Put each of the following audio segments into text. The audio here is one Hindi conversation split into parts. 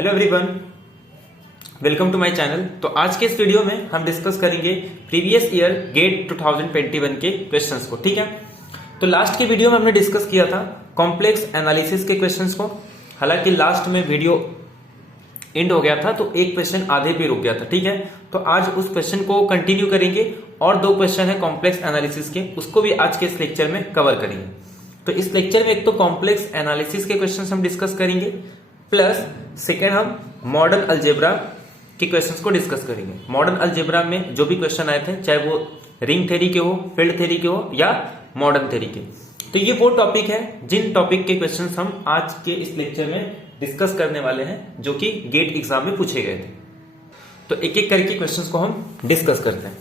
Hello everyone, welcome to my channel. तो आज के इस वीडियो में हम डिस्कस करेंगे प्रीवियस ईयर गेट 2021 के क्वेश्चंस को। ठीक है, तो लास्ट के वीडियो में हमने डिस्कस किया था कॉम्प्लेक्स एनालिसिस के क्वेश्चंस को। हालांकि लास्ट में वीडियो एंड हो गया था तो एक क्वेश्चन आधे पे रुक गया था। ठीक है, तो आज उस क्वेश्चन को कंटिन्यू करेंगे और दो क्वेश्चन है कॉम्प्लेक्स एनालिसिस के, उसको भी आज के इस लेक्चर में कवर करेंगे। तो इस लेक्चर में एक तो कॉम्प्लेक्स एनालिसिस के क्वेश्चंस हम डिस्कस करेंगे, प्लस सेकेंड हम मॉडर्न अलजेब्रा के क्वेश्चंस को डिस्कस करेंगे। मॉडर्न अलजेब्रा में जो भी क्वेश्चन आए थे, चाहे वो रिंग थ्योरी के हो, फील्ड थ्योरी के हो या मॉडर्न थ्योरी के, तो ये वो टॉपिक है जिन टॉपिक के क्वेश्चंस हम आज के इस लेक्चर में डिस्कस करने वाले हैं, जो कि गेट एग्जाम में पूछे गए थे। तो एक एक करके क्वेश्चंस को हम डिस्कस करते हैं।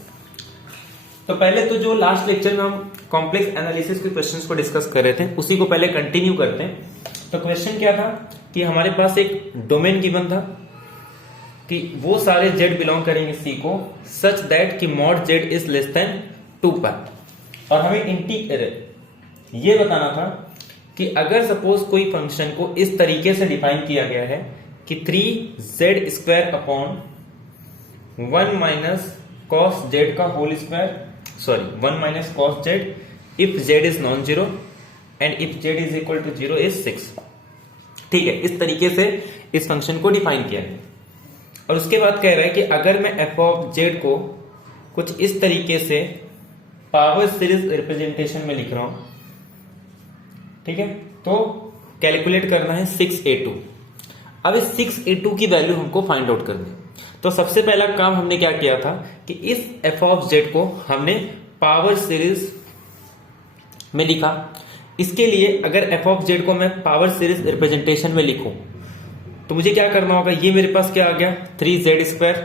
तो पहले तो जो लास्ट लेक्चर में हम कॉम्प्लेक्स एनालिसिस के क्वेश्चंस को डिस्कस कर रहे थे, उसी को पहले कंटिन्यू करते हैं। तो क्वेश्चन क्या था कि हमारे पास एक डोमेन गिवन था कि वो सारे z बिलोंग करेंगे C को, सच दैट कि mod z is less than 2π, और हमें इंटीग्रल ये बताना था कि अगर सपोज कोई फंक्शन को इस तरीके से डिफाइन किया गया है कि 3z² upon 1 minus cos z का whole square, sorry 1 minus cos z if z is non zero and if z is equal to 0 is 6। ठीक है, इस तरीके से इस फंक्शन को डिफाइन किया है। और उसके बाद कह रहा है कि अगर मैं f ऑफ z को कुछ इस तरीके से पावर सीरीज रिप्रेजेंटेशन में लिख रहा हूं, ठीक है, तो कैलकुलेट करना है 6a2। अब इस 6a2 की वैल्यू हमको फाइंड आउट करनी। तो सबसे पहला काम हमने क्या किया था कि इस f ऑफ z को हमने पावर सीरीज में लिखा। इसके लिए अगर f ऑफ z को मैं पावर सीरीज रिप्रेजेंटेशन में लिखूं तो मुझे क्या करना होगा, ये मेरे पास क्या आ गया 3z²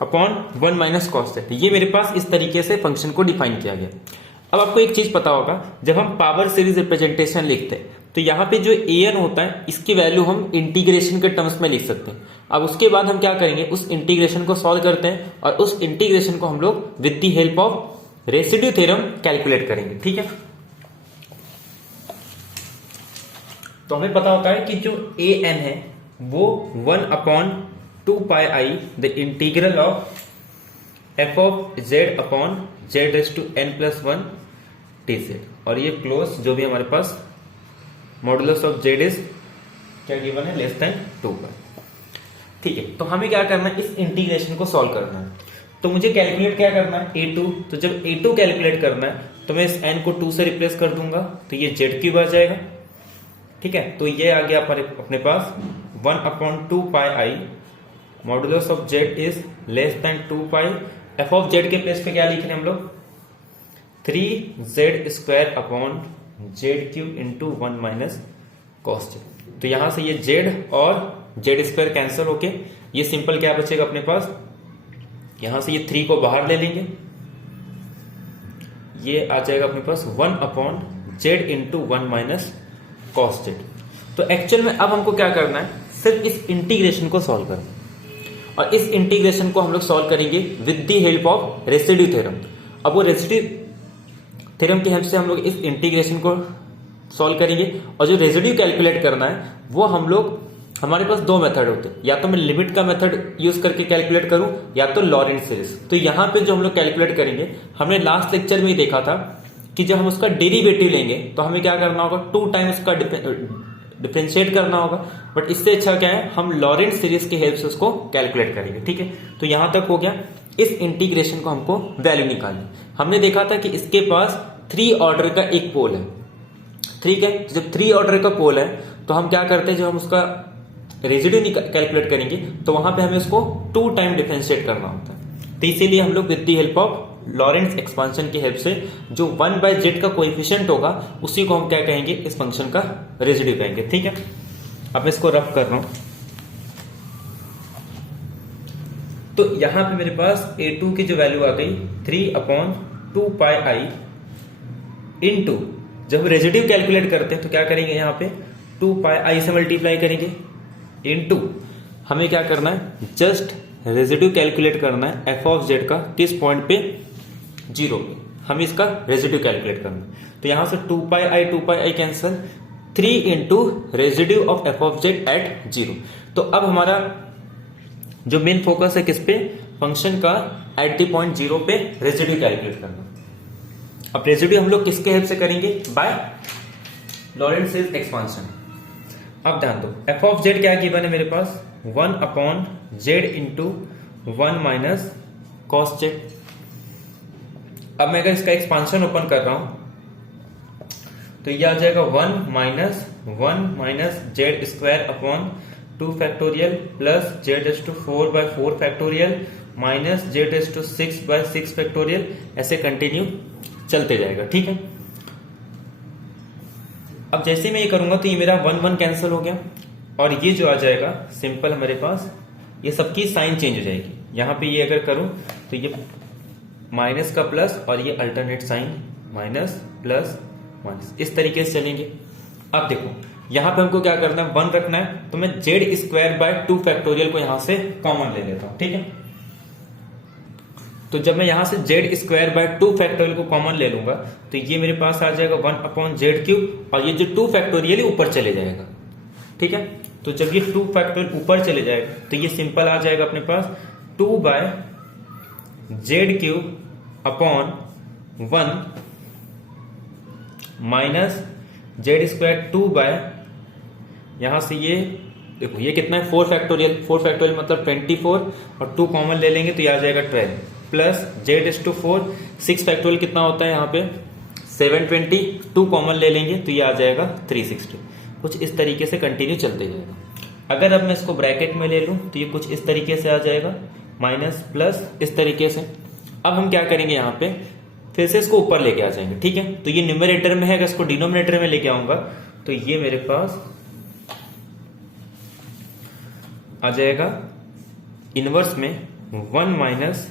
upon 1 minus cos z। ये मेरे पास इस तरीके से फंक्शन को डिफाइन किया गया। अब आपको एक चीज पता होगा, जब हम पावर सीरीज रिप्रेजेंटेशन लिखते हैं तो यहाँ पे जो an होता है इसकी वैल्यू हम इंटीग्रेशन के टर्म्स में लिख सकते हैं। अब उसके बाद हम क्या करेंगे, उस इंटीग्रेशन को सॉल्व करते हैं और उस इंटीग्रेशन को हम लोग with the help of residue theorem calculate करेंगे। ठीक है, तो हमें पता होता है कि जो an है वो 1 upon 2πi the integral of f of z upon z raise to n plus 1 dz, और ये क्लोज जो भी हमारे पास मॉडुलस ऑफ z इज क्या गिवन है, लेस देन 2π। ठीक है, तो हमें क्या करना है, इस इंटीग्रेशन को सॉल्व करना है। तो मुझे कैलकुलेट क्या करना है, a2। तो जब a2 कैलकुलेट करना है तो मैं इस n को 2 से रिप्लेस कर दूंगा, तो ये z³ आ जाएगा। ठीक है, तो ये आ गया अपने पास 1 upon 2πi modulus of z is less than 2π। f of z के प्लेस पे क्या लिख रहे हैं हम लोग, 3z² upon z³ into 1 minus cos z। तो यहां से ये z और z² कैंसिल होके ये सिंपल क्या बचेगा अपने पास, यहां से ये 3 को बाहर ले लेंगे, ये आ जाएगा अपने पास 1 upon z into 1 minus cos z। तो एक्चुअल में अब हमको क्या करना है, सिर्फ इस इंटीग्रेशन को सॉल्व करना है, और इस इंटीग्रेशन को हम लोग सॉल्व करेंगे with the help of residue theorem. अब वो रेसिड्यू थ्योरम की हेल्प से हम लोग इस इंटीग्रेशन को सॉल्व करेंगे, और जो रेसिड्यू कैलकुलेट करना है वो हम लोग, हमारे पास दो मेथड होते हैं, या तो मैं लिमिट का मेथड यूज करके कैलकुलेट करूं या तो लॉरेंट सीरीज। तो यहां पे जो हम लोग कैलकुलेट करेंगे, हमने लास्ट लेक्चर में ही देखा था कि जब हम उसका डेरिवेटिव लेंगे तो हमें क्या करना होगा, 2 टाइम्स उसका डिफरेंशिएट करना होगा। बट इससे अच्छा क्या है, हम लॉरेंट सीरीज की हेल्प से उसको कैलकुलेट करेंगे। ठीक है, तो यहां तक हो गया। इस इंटीग्रेशन को हमको वैल्यू निकालनी। हमने देखा था कि इसके पास 3 ऑर्डर का एक पोल है। ठीक है, जब 3 ऑर्डर का पोल है तो हम क्या करते हैं, जब हम उसका रेसिड्यू कैलकुलेट करेंगे तो वहां पे हमें उसको 2 टाइम डिफरेंशिएट करना होता है। तो इसीलिए हम लोग with the help of Lorentz expansion की हेल्प से जो 1/z का कोएफिशिएंट होगा उसी को हम क्या कहेंगे, इस फंक्शन का रेसिड्यू कहेंगे। ठीक है, अब मैं इसको रफ कर रहा हूं। तो यहां पे मेरे पास a2 की जो वैल्यू आ गई 3 अपॉन 2πi इंटू, जब रेसिड्यू कैलकुलेट करते हैं तो क्या करेंगे, यहां पे 2πi से मल्टीप्लाई करेंगे, इंटू हमें क्या करना है, जस्ट रेसिड्यू कैलकुलेट करना है f ऑफ z का किस पॉइंट पे, 0 पे। हमें इसका रेसिड्यू कैलकुलेट करना है। तो यहां से 2πi cancel, 3 into residue of f of z at 0। तो अब हमारा जो मेन फोकस है किस पे, फंक्शन का एट द पॉइंट 0 पे रेजिड्यू कैलकुलेट करना। अब रेजिड्यू हम लोग किसके हेल्प से करेंगे, बाय लॉरेंट्ज़ एक्सपांशन। अब ध्यान दो, एफ ऑफ जेड क्या गिवन है मेरे पास, 1 upon Z into 1 minus cos Z. अब मैं अगर इसका एक्सपांशन ओपन कर रहा हूं तो ये आ जाएगा 1 minus z square upon 2 factorial plus z is to 4 by 4 factorial minus z is to 6 by 6 factorial, ऐसे कंटिन्यू चलते जाएगा। ठीक है, अब जैसे मैं ये करूंगा तो ये मेरा 1 कैंसिल हो गया और ये जो आ जाएगा सिंपल हमारे पास, ये सबकी साइन चेंज हो जाएगी। यहां पे ये अगर करूं तो ये माइनस का प्लस और ये alternate sign minus plus minus, इस तरीके से चलेंगे। अब देखो यहां पे हमको क्या करना है, 1 रखना है, तो मैं जेड स्क्वायर बाय 2 फैक्टोरियल को यहां से कॉमन ले लेता हूं। ठीक है, तो जब मैं यहां से जेड स्क्वायर बाय 2 फैक्टोरियल को कॉमन ले लूंगा तो ये मेरे पास आ जाएगा 1 अपॉन जेड क्यूब और ये जो 2 फैक्टोरियल ऊपर चले जाएगा। ठीक है, तो जब ये 2 फैक्टोरियल ऊपर चले जाएगा तो ये सिंपल आ जाएगा अपने पास 2 by z cube upon 1 minus z square 2 by, यहां से ये देखो ये कितना है 4 फैक्टोरियल मतलब 24 और 2 कॉमन ले लेंगे तो ये आ जाएगा 12 plus z is to 4, 6 factorial कितना होता है यहाँ पे 720, 2 कॉमन ले लेंगे तो ये आ जाएगा 360। कुछ इस तरीके से कंटिन्यू चलते जाएगा। अगर अब मैं इसको ब्रैकेट में ले लूं तो ये कुछ इस तरीके से आ जाएगा माइनस प्लस इस तरीके से। अब हम क्या करेंगे यहाँ पे फिर से इसको ऊपर लेके आ जाएंगे। ठीक है, तो ये न्यूमरेटर में है, अगर इसको डिनोमिनेटर में लेके आऊंगा तो ये मेरे पास आ जाएगा इनवर्स में 1 minus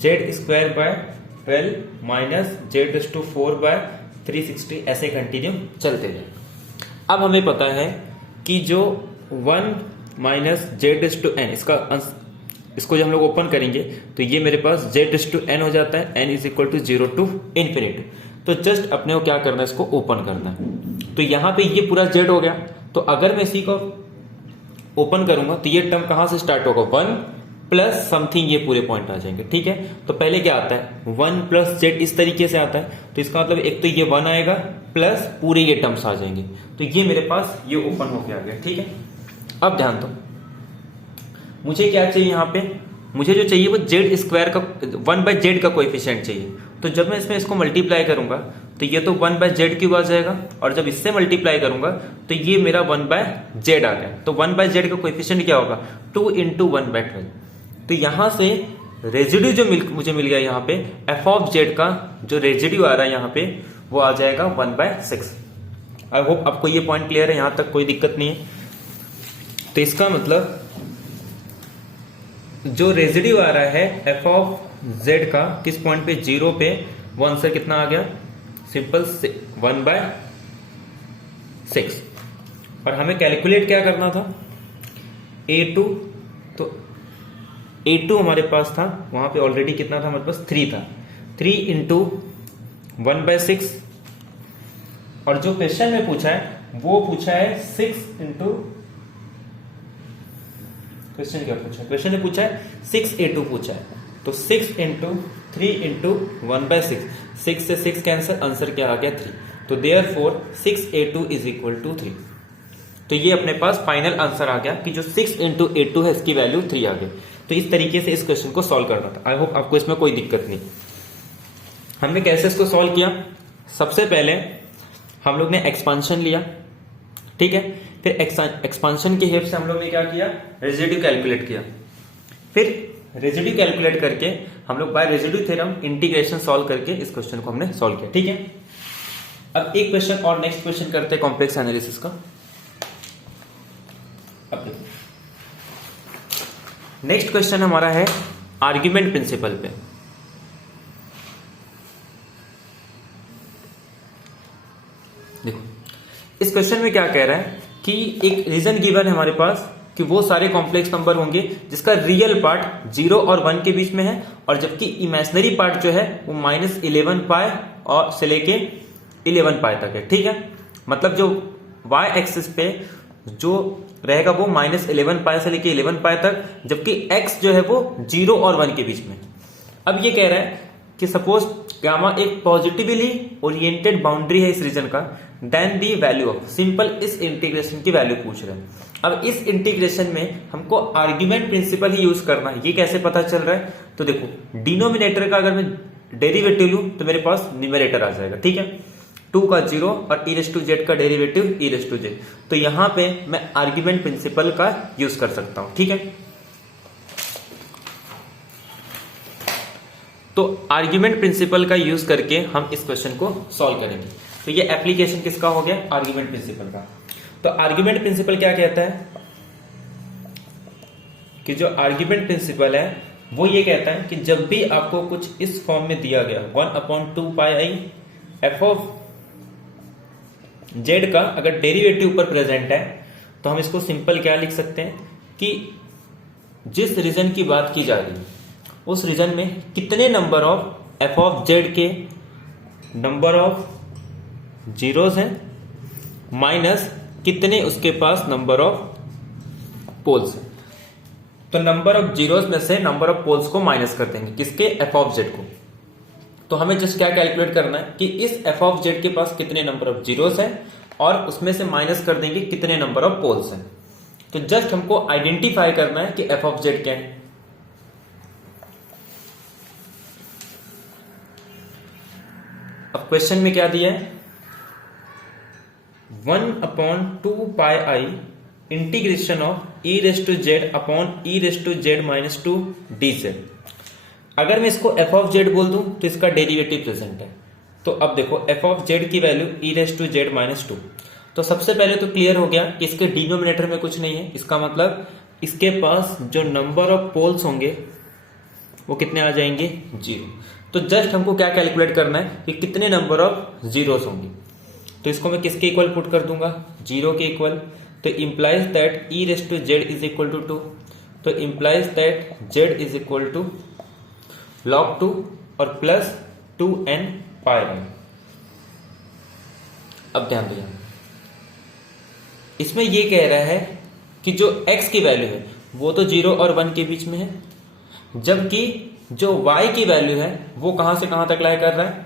z square by 12 minus z is to 4 by 360, ऐसे कंटिन्यू चलते जाए। अब हमें पता है कि जो 1 minus z is to n, इसको जब हम लोग ओपन करेंगे तो ये मेरे पास जेड इज टू एन हो जाता है, n is equal to 0 to infinity. तो जस्ट अपने को क्या करना है, इसको ओपन करना है। तो यहां पे ये पूरा जेड हो गया, तो अगर मैं इसी को ओपन करूंगा तो ये टर्म कहां से स्टार्ट होगा, 1 प्लस समथिंग, ये पूरे पॉइंट आ जाएंगे। ठीक है, तो पहले क्या आता है 1 प्लस जेड इस तरीके से आता है, तो इसका मतलब एक तो ये 1 आएगा प्लस पूरे ये टर्म्स आ जाएंगे, तो ये मेरे पास ये ओपन होके आ गया। ठीक है, अब ध्यान दो मुझे क्या चाहिए यहाँ पे, मुझे जो चाहिए वो जेड स्क्वायर का 1 बाय जेड का कोएफिशिएंट चाहिए। तो जब मैं इसमें इसको मल्टीप्लाई करूंगा तो ये तो 1 बाय जेड क्यूब आ जाएगा और जब इससे मल्टीप्लाई करूंगा तो ये मेरा 1 बाय जेड आ गया। तो 1 बाय जेड का कोएफिशिएंट क्या होगा, 2 इंटू 1 बाय 12। तो यहां से रेजिड्यू जो मुझे मिल गया यहाँ पे एफ ऑफ जेड का जो रेजिड्यू आ रहा है यहाँ पे वो आ जाएगा 1/6। आई होप आपको ये पॉइंट क्लियर है, यहां तक कोई दिक्कत नहीं है। तो इसका मतलब जो रेजिड्यू आ रहा है एफ ऑफ जेड का किस पॉइंट पे, 0 पे, वो आंसर कितना आ गया, सिंपल 1/6। और हमें कैलकुलेट क्या करना था, A2, तो A2 हमारे पास था, वहां पे ऑलरेडी कितना था हमारे पास 3 था, 3 इंटू 1/6। और जो क्वेश्चन में पूछा है वो पूछा है 6 इंटू, क्वेश्चन क्या पूछा है, क्वेश्चन ने पूछा है 6A2 पूछा है, तो 6 इंटू 3 इंटू 1/6, 6 से 6 कैंसिल, आंसर क्या आ गया 3। तो therefore 6A2 is equal to 3। तो ये अपने पास फाइनल आंसर आ गया कि जो 6 इंटू A2 है इसकी वैल्यू 3 आ गई। तो इस तरीके से इस क्वेश्चन को सॉल्व करना था। आई होप आपको इसमें कोई दिक्कत नहीं। हमने कैसे इसको सॉल्व किया, सबसे पहले हम लोग ने एक्सपांशन लिया, ठीक है, फिर एक्सपांशन की हेल्प से हम लोग ने क्या किया, रेजिड्यू कैलकुलेट किया। फिर रेजिड्यू कैलकुलेट करके हम लोग by residue theorem integration solve करके इस क्वेश्चन को हमने सॉल्व किया। ठीक है, अब एक क्वेश्चन और नेक्स्ट क्वेश्चन करते हैं कॉम्प्लेक्स एनालिसिस का। अब देखो नेक्स्ट क्वेश्चन हमारा है आर्ग्यूमेंट प्रिंसिपल पे। देखो इस क्वेश्चन में क्या कह रहा है कि एक रीजन गिवन है हमारे पास कि वो सारे कॉम्प्लेक्स नंबर होंगे जिसका रियल पार्ट 0 और 1 के बीच में है, और जबकि इमेजिनरी पार्ट जो है वो -11 पाई और से लेके 11 पाई तक है। ठीक है, मतलब जो y एक्सिस पे जो रहेगा वो -11 पाई से लेके 11 पाई तक, जबकि x जो है वो 0 और 1 के बीच में। अब ये कह रहा है कि सपोज गामा एक पॉजिटिवली ओरिएंटेड बाउंड्री है इस रीजन का, then the value of, simple इस इंटीग्रेशन की वैल्यू पूछ रहे हैं। अब इस इंटीग्रेशन में हमको आर्ग्यूमेंट प्रिंसिपल ही यूज करना है। ये कैसे पता चल रहा है, तो देखो डिनोमिनेटर का अगर मैं डेरिवेटिव लूं तो मेरे पास न्यूमरेटर आ जाएगा। ठीक है, 2 का 0 और e⁻z का डेरिवेटिव e⁻z, तो यहां पे मैं आर्ग्यूमेंट प्रिंसिपल का यूज कर सकता हूं। ठीक है, तो आर्ग्यूमेंट प्रिंसिपल का यूज करके हम इस क्वेश्चन को सॉल्व करेंगे। तो ये एप्लीकेशन किसका हो गया, आर्ग्यूमेंट प्रिंसिपल का। तो आर्ग्यूमेंट प्रिंसिपल क्या कहता है कि जो आर्ग्यूमेंट प्रिंसिपल है वो ये कहता है कि जब भी आपको कुछ इस फॉर्म में दिया गया 1/2 पाई f ऑफ z का अगर डेरिवेटिव ऊपर प्रेजेंट है तो हम इसको सिंपल क्या लिख सकते हैं कि जिस रीजन की बात की जा रही है उस रीजन में कितने number of f of z के नंबर ऑफ जीरोस हैं माइनस कितने उसके पास नंबर ऑफ पोल्स हैं। तो नंबर ऑफ जीरोस में से नंबर ऑफ पोल्स को माइनस कर देंगे, किसके, f ऑफ z को। तो हमें जस्ट क्या कैलकुलेट करना है कि इस f ऑफ z के पास कितने नंबर ऑफ जीरोस हैं और उसमें से माइनस कर देंगे कितने नंबर ऑफ पोल्स हैं। तो जस्ट हमको आइडेंटिफाई करना है कि f ऑफ z क्या है। अब क्वेश्चन में क्या दिया है, 1/2 pi i integration of e⁻z upon e⁻z-2 dz। अगर मैं इसको f ऑफ z बोल दूं तो इसका डेरिवेटिव प्रेजेंट है। तो अब देखो f ऑफ z की वैल्यू e⁻z-2। तो सबसे पहले तो क्लियर हो गया कि इसके डिनोमिनेटर में कुछ नहीं है, इसका मतलब इसके पास जो नंबर ऑफ पोल्स होंगे वो कितने आ जाएंगे, 0। तो जस्ट हमको क्या कैलकुलेट करना है कि कितने नंबर ऑफ जीरोस होंगे। तो इसको मैं किसके इक्वल पुट कर दूंगा, 0 के इक्वल। तो implies that e⁻z is equal to 2। तो implies that z is equal to log 2 और प्लस 2n पाई। अब ध्यान दिया, इसमें ये कह रहा है कि जो x की वैल्यू है वो तो 0 और 1 के बीच में है, जबकि जो y की वैल्यू है वो कहां से कहां तक लाई कर रहा है,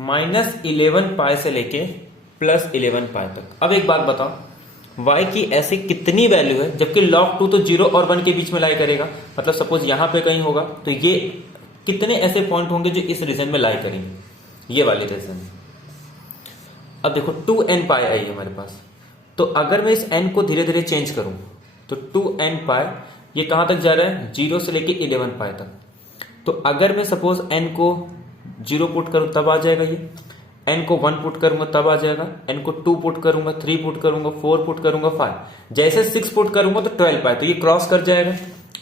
-11 पाई से लेके +11 पाई तक। अब एक बात बताओ, y की ऐसे कितनी वैल्यू है, जबकि log 2 तो 0 और 1 के बीच में लाई करेगा, मतलब सपोज यहां पे कहीं होगा, तो ये कितने ऐसे पॉइंट होंगे जो इस रीजन में लाई करेंगे, ये वाले रीजन। अब देखो 2n पाई आई है हमारे पास, तो अगर मैं इस n को धीरे धीरे चेंज करूं तो 2n पाई ये कहां तक जा रहा है, 0 से लेके 11 पाई तक। तो अगर मैं सपोज n को 0 पुट करूं तब आ जाएगा ये, n को 1 पुट करूंगा तब आ जाएगा, n को 2 पुट करूंगा, 3 पुट करूंगा, 4 पुट करूंगा, 5, जैसे 6 पुट करूंगा तो 12 पाई, तो ये क्रॉस कर जाएगा।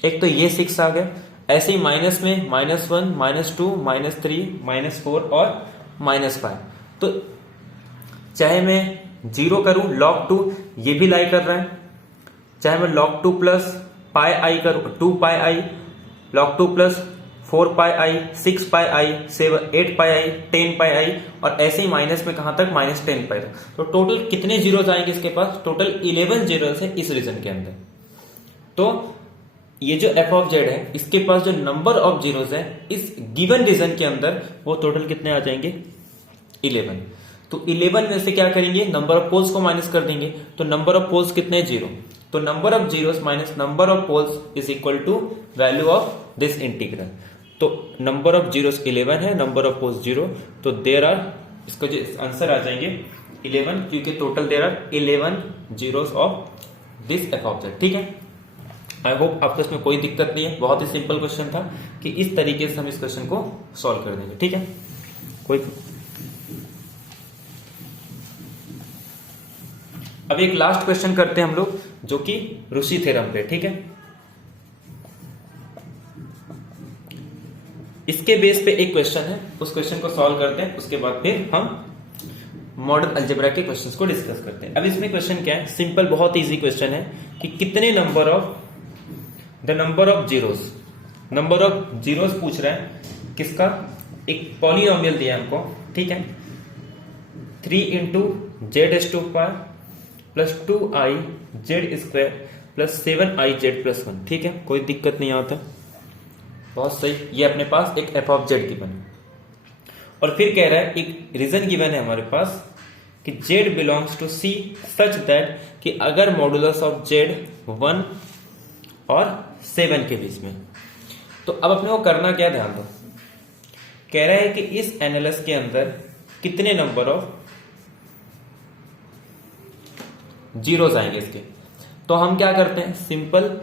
एक तो ये 6 आ गया, ऐसे ही माइनस में -1, -2, -3, -4 और -5। तो चाहे मैं 0 करूं log 2 ये भी लाई कर रहा है, चाहे मैं log 2 प्लस पाई आई करूं 2 पाई आई, log 2 प्लस 4 पाई आई, 6 पाई आई, 8 पाई आई, 10 पाई आई, और ऐसे ही माइनस में कहां तक, -10 पाई तक। तो टोटल कितने जीरोस आएंगे इसके पास, टोटल 11 जीरोस है इस रीजन के अंदर। तो ये जो f ऑफ z है इसके पास जो नंबर ऑफ जीरोस है इस गिवन रीजन के अंदर वो टोटल कितने आ जाएंगे, 11। तो 11 में से क्या करेंगे, नंबर ऑफ पोल्स को माइनस कर देंगे। तो नंबर ऑफ पोल्स कितने, 0। तो number of zeros minus number of poles is equal to value of this integral. तो नंबर ऑफ जीरोस 11 है, नंबर ऑफ पोल्स 0, तो देयर आर, इसका जो आंसर आ जाएंगे 11, क्योंकि total there are 11 zeros of this f of z। ठीक है, आई होप आपको इसमें कोई दिक्कत नहीं है, बहुत ही सिंपल क्वेश्चन था कि इस तरीके से हम इस क्वेश्चन को सॉल्व कर देंगे। ठीक है, कोई अब एक लास्ट क्वेश्चन करते हैं हम लोग, जो कि रूसी थ्योरम पे। ठीक है, इसके बेस पे एक क्वेश्चन है, उस क्वेश्चन को सॉल्व करते हैं, उसके बाद फिर हम मॉडर्न अलजेब्रा के क्वेश्चंस को डिस्कस करते हैं। अब इसमें क्वेश्चन क्या है, सिंपल बहुत इजी क्वेश्चन है कि कितने नंबर ऑफ जीरोस पूछ रहा है किसका, एक पॉलिनोमियल दिया हमको, ठीक है, 3 into z⁵ plus 2iz² plus 7iz+1, ठीक है, कोई दिक्कत नहीं आता, बहुत सही। ये अपने पास एक f ऑफ z गिवन है और फिर कह रहा है एक रीजन गिवन है हमारे पास कि z belongs to C such that कि अगर मॉडुलस ऑफ z 1 और 7 के बीच में, तो अब अपने को करना क्या, ध्यान दो, कह रहा है कि इस एनालिस के अंदर कितने नंबर ऑफ जीरोस आएंगे इसके। तो हम क्या करते हैं, सिंपल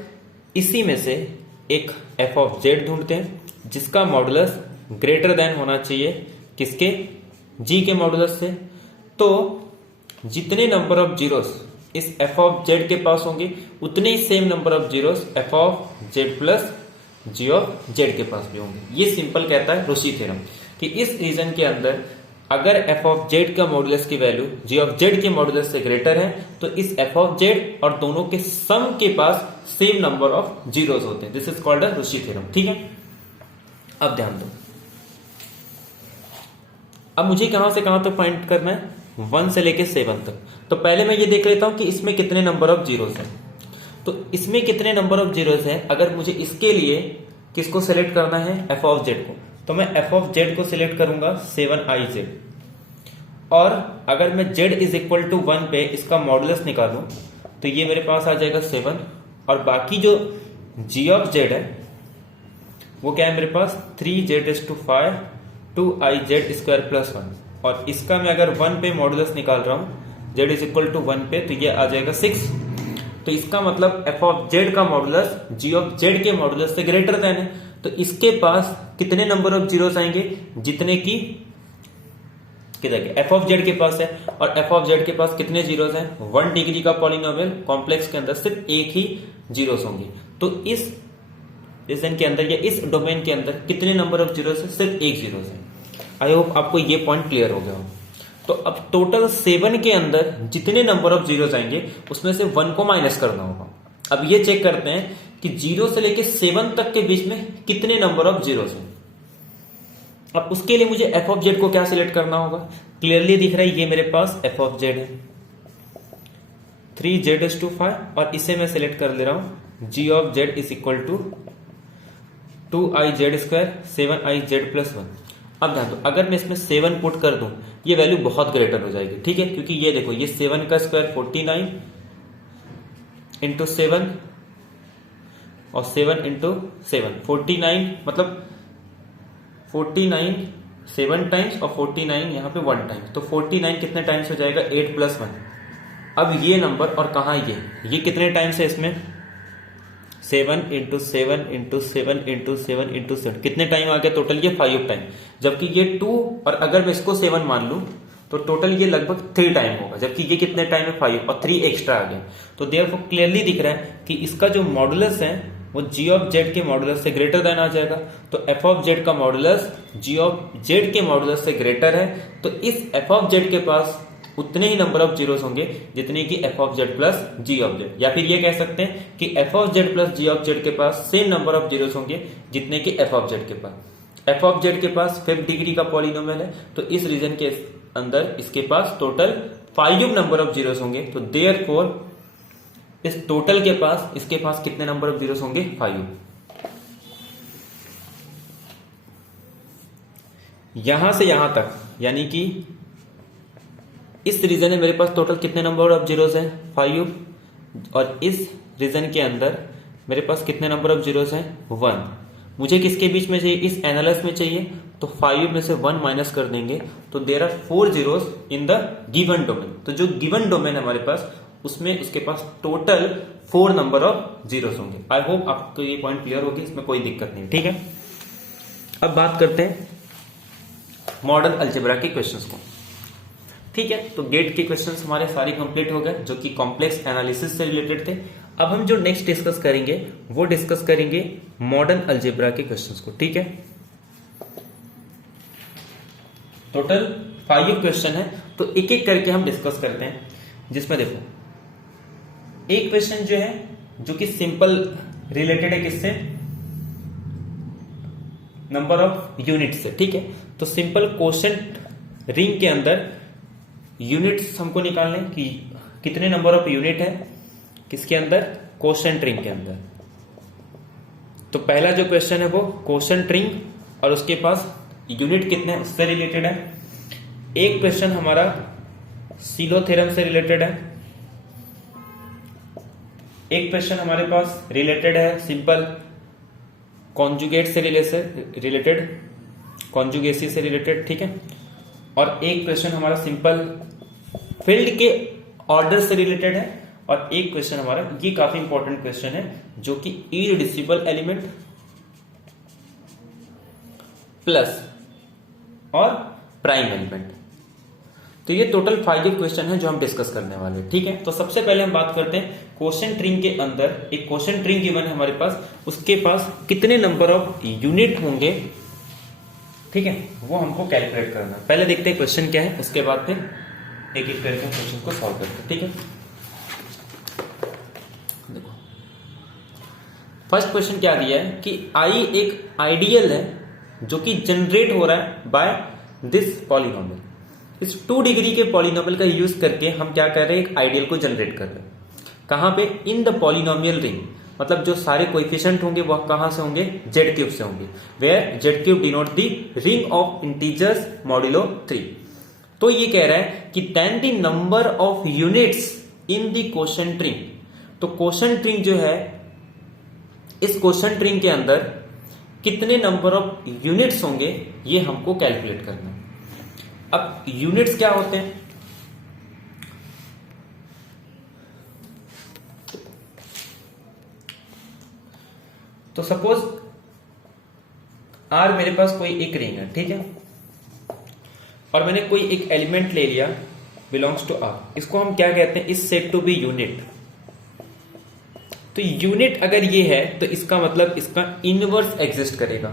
इसी में से एक f ऑफ z ढूंढते हैं जिसका मॉडुलस ग्रेटर देन होना चाहिए किसके, g के मॉडुलस से। तो जितने नंबर ऑफ जीरोस इस f ऑफ z के पास होंगे उतने ही same number of zeros f of z plus g of z के पास भी होंगे। ये सिंपल कहता है रोशी थ्योरम कि इस रीजन के अंदर अगर f ऑफ z का मॉडुलस की वैल्यू g ऑफ z के मॉडुलस से ग्रेटर है तो इस f ऑफ z और दोनों के सम के पास सेम नंबर ऑफ जीरोस होते हैं। This is called a Rouché theorem, ठीक है। अब ध्यान दो, अब मुझे कहां से कहां तक फाइंड करना है, 1 से लेके 7 तक। तो पहले मैं ये देख लेता हूं कि इसमें कितने नंबर ऑफ जीरोस हैं। तो इसमें कितने नंबर ऑफ जीरोस हैं, अगर मुझे इसके लिए किसको सिलेक्ट करना है, f ऑफ z को, तो मैं f ऑफ z को सिलेक्ट करूंगा 7iz। और अगर मैं z इज इक्वल टू 1 पे इसका मॉडुलस निकालूं तो ये मेरे पास आ जाएगा 7, और बाकी जो g ऑफ z है वो क्या है मेरे पास 3z⁵ 2iz² + 1, और इसका मैं अगर 1 पे मॉडुलस निकाल रहा हूं z इज इक्वल टू 1 पे तो ये आ जाएगा 6। तो इसका मतलब f ऑफ z का मॉडुलस g ऑफ z के मॉडुलस से ग्रेटर देन है। तो इसके पास कितने नंबर ऑफ जीरोस आएंगे, जितने की f ऑफ z के पास है, और f ऑफ z के पास कितने जीरोस हैं, 1 डिग्री का पॉलिनोमियल कॉम्प्लेक्स के अंदर सिर्फ एक ही जीरोस होंगे। तो इस रीजन के अंदर या इस डोमेन के अंदर कितने नंबर ऑफ जीरोस है, सिर्फ एक जीरोस है। आई होप आपको ये पॉइंट क्लियर हो गया हो। तो अब टोटल 7 के अंदर जितने नंबर ऑफ जीरोस आएंगे उसमें से 1 को माइनस करना होगा। अब ये चेक करते हैं कि 0 से लेके 7 तक के बीच में कितने नंबर ऑफ जीरोस हैं। अब उसके लिए मुझे f ऑफ z को क्या सिलेक्ट करना होगा, क्लियरली दिख रहा है ये मेरे पास f ऑफ z है 3z⁵, और इसे मैं सिलेक्ट कर ले रहा हूं g of z is equal to 2iz² 7iz+1। अब ध्यान दो, अगर मैं इसमें 7 पुट कर दूं ये वैल्यू बहुत ग्रेटर हो जाएगी, ठीक है, क्योंकि ये देखो ये 7 का स्क्वायर 49 इंटू 7 और 7 इंटू 7 49, मतलब 49 7 टाइम्स और 49 यहाँ पे 1 टाइम, तो 49 कितने टाइम्स हो जाएगा 8+1। अब ये नंबर और कहाँ ये कितने टाइम्स है इसमें 7 इंटू 7 इंटू 7 इंटू 7 इंटू 7, कितने टाइम आ गया टोटल, ये 5 टाइम, जबकि ये 2, और अगर मैं इसको 7 मान लूं तो टोटल ये लगभग 3 टाइम होगा, जबकि ये कितने टाइम है 5, और 3 एक्स्ट्रा आ गया। तो देयरफॉर क्लियरली दिख रहा है कि इसका जो मॉडुलस है वो g ऑफ z के मॉडुलस से ग्रेटर देन आ जाएगा। तो f ऑफ z का मॉडुलस g ऑफ z के मॉडुलस से ग्रेटर है, तो इस f ऑफ z के पास उतने ही नंबर ऑफ जीरोस होंगे जितने की f of z plus g of z, या फिर ये कह सकते हैं कि f of z plus g of z के पास सेम नंबर ऑफ जीरोस होंगे जितने की f ऑफ z के पास। f ऑफ z के पास 5 डिग्री का पॉलिनोमियल है, तो इस रीजन के अंदर इसके पास टोटल 5 नंबर ऑफ जीरोस होंगे। तो देयरफॉर इस टोटल के पास इसके पास कितने नंबर ऑफ जीरोस होंगे 5। यहां से यहां तक, यानी कि इस रीजन में मेरे पास टोटल कितने नंबर ऑफ जीरोस हैं 5, और इस रीजन के अंदर मेरे पास कितने नंबर ऑफ जीरोस हैं 1। मुझे किसके बीच में चाहिए, इस एनालिस में चाहिए, तो 5 में से 1 माइनस कर देंगे तो there are 4 zeros in the given domain. तो जो गिवन डोमेन है हमारे पास उसमें उसके पास टोटल 4 नंबर ऑफ जीरोस होंगे। आई होप आपको ये पॉइंट क्लियर होगी, इसमें कोई दिक्कत नहीं, ठीक है। अब बात करते हैं मॉडर्न अलजेब्रा के क्वेश्चंस को, ठीक है। तो गेट के क्वेश्चंस हमारे सारे कंप्लीट हो गए जो कि कॉम्प्लेक्स एनालिसिस से रिलेटेड थे। अब हम जो नेक्स्ट डिस्कस करेंगे वो डिस्कस करेंगे मॉडर्न अलजेब्रा के क्वेश्चंस को, ठीक है। टोटल 5 क्वेश्चन है, तो एक एक करके हम डिस्कस करते हैं। जिसमें देखो एक क्वेश्चन जो है जो कि सिंपल रिलेटेड है किससे, नंबर ऑफ यूनिट से, ठीक है। तो सिंपल क्वोशंट रिंग के अंदर यूनिट्स हमको निकालने कि कितने नंबर ऑफ यूनिट है किसके अंदर, क्वोशंट रिंग के अंदर। तो पहला जो क्वेश्चन है वो क्वोशंट रिंग और उसके पास यूनिट कितने उससे रिलेटेड है। एक क्वेश्चन हमारा सीलो थ्योरम से रिलेटेड है, एक क्वेश्चन हमारे पास रिलेटेड है सिंपल कॉन्जुगेट से रिलेटेड, कॉन्जुगेसी से रिलेटेड, ठीक है। और एक क्वेश्चन हमारा सिंपल फील्ड के ऑर्डर से रिलेटेड है, और एक क्वेश्चन हमारा ये काफी इंपॉर्टेंट क्वेश्चन है जो कि इररिड्यूसिबल एलिमेंट प्लस और प्राइम एलिमेंट। तो ये टोटल 5 क्वेश्चन है जो हम डिस्कस करने वाले हैं, ठीक है। तो सबसे पहले हम बात करते हैं क्वोशंट रिंग के अंदर एक क्वोशंट रिंग गिवन है हमारे पास, उसके पास कितने नंबर ऑफ यूनिट होंगे, ठीक है, वो हमको कैलकुलेट करना है। पहले देखते हैं क्वेश्चन क्या है, उसके बाद फिर एक एक करके क्वेश्चन को सॉल्व करते हैं, ठीक है। देखो फर्स्ट क्वेश्चन क्या दिया है कि आई एक आइडियल है जो कि जनरेट हो रहा है बाय दिस पॉलिनोमियल। इस 2 डिग्री के पॉलिनोमियल का यूज करके हम क्या कर रहे हैं, एक आइडियल को जनरेट कर रहे हैं। कहां पे, इन द पॉलिनोमियल रिंग, मतलब जो सारे कोएफिशिएंट होंगे वह कहां से होंगे, जेड क्यूब से होंगे, where z cube denote the ring of integers modulo 3। तो ये कह रहा है कि then the number of units in the quotient ring. तो क्वोशंट रिंग जो है, इस क्वोशंट रिंग के अंदर कितने नंबर ऑफ यूनिट्स होंगे ये हमको कैलकुलेट करना है। अब यूनिट्स क्या होते हैं, तो सपोज आर मेरे पास कोई एक रिंग है, ठीक है, और मैंने कोई एक एलिमेंट ले लिया बिलोंग्स टू आर, इसको हम क्या कहते हैं, इस सेट टू बी यूनिट। तो यूनिट अगर ये है तो इसका मतलब इसका इनवर्स एग्जिस्ट करेगा।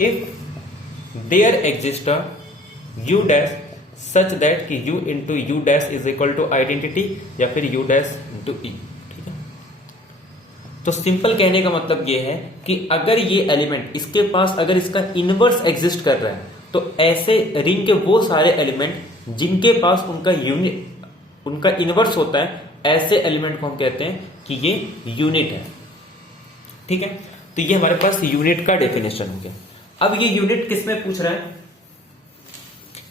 If there exist a u dash such that कि u into u dash is equal to identity, या फिर यू डैश इंटू ई, ठीक है। तो सिंपल कहने का मतलब ये है कि अगर ये एलिमेंट इसके पास अगर इसका इनवर्स एग्जिस्ट कर रहा है, तो ऐसे रिंग के वो सारे एलिमेंट जिनके पास उनका यूनिट, उनका इनवर्स होता है, ऐसे एलिमेंट को हम कहते हैं कि ये यूनिट है, ठीक है। तो ये हमारे पास यूनिट का डेफिनेशन हो गया। अब ये यूनिट किसमें पूछ रहा है,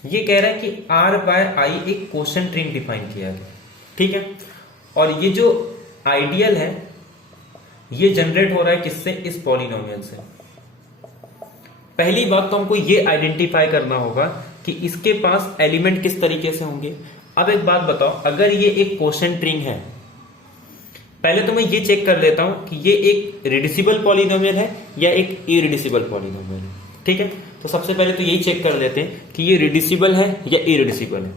ये कह रहा है कि R बाय आई एक क्वोशंट रिंग डिफाइन किया है, ठीक है। और ये जो आइडियल है ये जनरेट हो रहा है किससे, इस पॉलिनोमियल से। पहली बात तो हमको ये आइडेंटिफाई करना होगा कि इसके पास एलिमेंट किस तरीके से होंगे। अब एक बात बताओ, अगर ये एक क्वोशंट रिंग है, पहले तो मैं ये चेक कर लेता हूं कि ये एक रिड्यूसिबल पॉलिनोमियल है या एक इरिड्यूसिबल पॉलिनोमियल है, ठीक है। तो सबसे पहले तो यही चेक कर लेते हैं कि ये रिड्यूसिबल है या इरिड्यूसिबल है।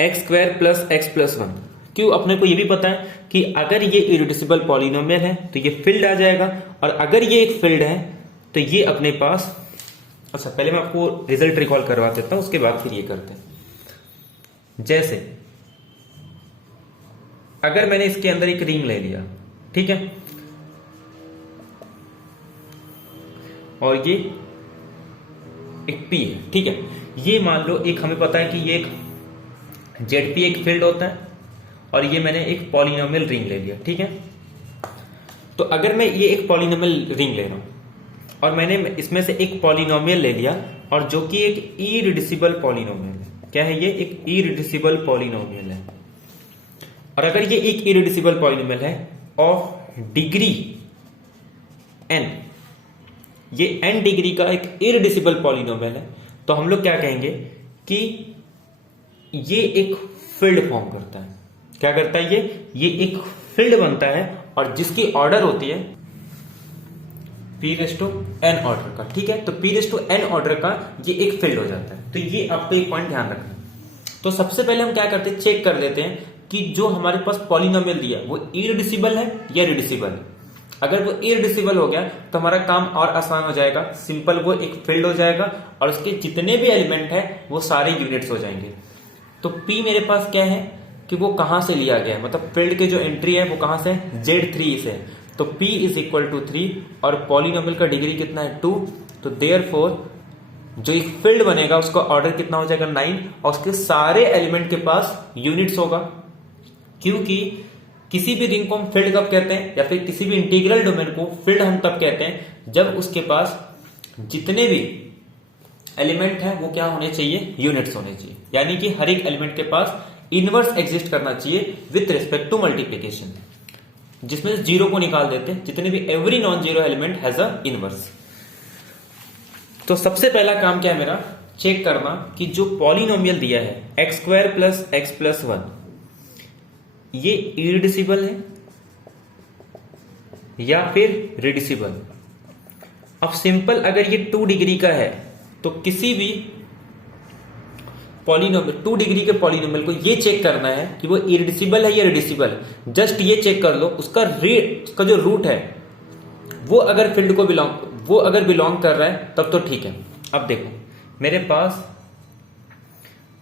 X square plus x plus 1, क्यों, अपने को ये भी पता है कि अगर ये इरिड्यूसिबल पॉलिनोमियल है तो ये फील्ड आ जाएगा, और अगर ये एक फील्ड है तो ये अपने पास, अच्छा पहले मैं आपको रिजल्ट रिकॉल करवा देता हूं, उसके बाद फिर ये करते हैं। जैसे अगर मैंने इसके अंदर एक रिंग ले लिया, ठीक है, और ये एक पी है, ठीक है, ये मान लो एक हमें पता है कि ये एक जेड पी एक फील्ड होता है, और ये मैंने एक पॉलिनोमियल रिंग ले लिया, ठीक है। तो अगर मैं ये एक पॉलिनोमियल रिंग ले रहा हूं और मैंने इसमें से एक पॉलिनोमियल ले लिया, और जो कि एक इरिड्यूसिबल पॉलिनोमियल है, क्या है ये, एक इरिड्यूसिबल पॉलिनोमियल है। और अगर ये एक इरिड्यूसिबल पॉलिनोमियल है ऑफ डिग्री n, ये n डिग्री का एक इरिड्यूसिबल पॉलिनोमियल है, तो हम लोग क्या कहेंगे कि ये एक फील्ड फॉर्म करता है। क्या करता है ये एक फील्ड बनता है, और जिसकी ऑर्डर होती है p⁻n ऑर्डर का, ठीक है। तो p⁻n ऑर्डर का ये एक फील्ड हो जाता है। तो ये आपको एक पॉइंट ध्यान रखना। तो सबसे पहले हम क्या करते हैं, चेक कर लेते हैं कि जो हमारे पास पॉलिनोमियल दिया वो इरिड्यूसिबल है या रिड्यूसिबल है। अगर वो इरडिसिबल हो गया तो हमारा काम और आसान हो जाएगा, सिंपल वो एक फील्ड हो जाएगा और उसके जितने भी एलिमेंट है वो सारे यूनिट्स हो जाएंगे। तो P मेरे पास क्या है कि वो कहां से लिया गया है, मतलब फील्ड के जो एंट्री है वो कहां से, Z3 से। तो P इज इक्वल टू 3 और पॉलिनोमियल का डिग्री कितना है 2। तो देयरफॉर जो एक फील्ड बनेगा उसका ऑर्डर कितना हो जाएगा 9 और उसके सारे एलिमेंट के पास यूनिट्स होगा। क्योंकि किसी भी रिंग को हम फील्ड कब कहते हैं या फिर किसी भी इंटीग्रल डोमेन को फील्ड हम तब कहते हैं जब उसके पास जितने भी एलिमेंट हैं वो क्या होने चाहिए, यूनिट्स होने चाहिए। यानी कि हर एक एलिमेंट के पास इनवर्स एग्जिस्ट करना चाहिए विथ रिस्पेक्ट टू मल्टीप्लीकेशन, जिसमें से जीरो को निकाल देते हैं, जितने भी every non zero element has a inverse. तो सबसे पहला काम क्या है मेरा, चेक करना कि जो पॉलिनोमियल दिया है x square plus x plus 1 ये इरडिसिबल है या फिर रिड्यूसिबल। अब सिंपल अगर ये 2 डिग्री का है तो किसी भी पॉलिनोमियल 2 डिग्री के पॉलिनोमियल को ये चेक करना है कि वो इरडिसिबल है या रिड्यूसिबल है। जस्ट ये चेक कर लो उसका जो रूट है वो अगर फील्ड को बिलोंग कर रहा है तब तो ठीक है। अब देखो मेरे पास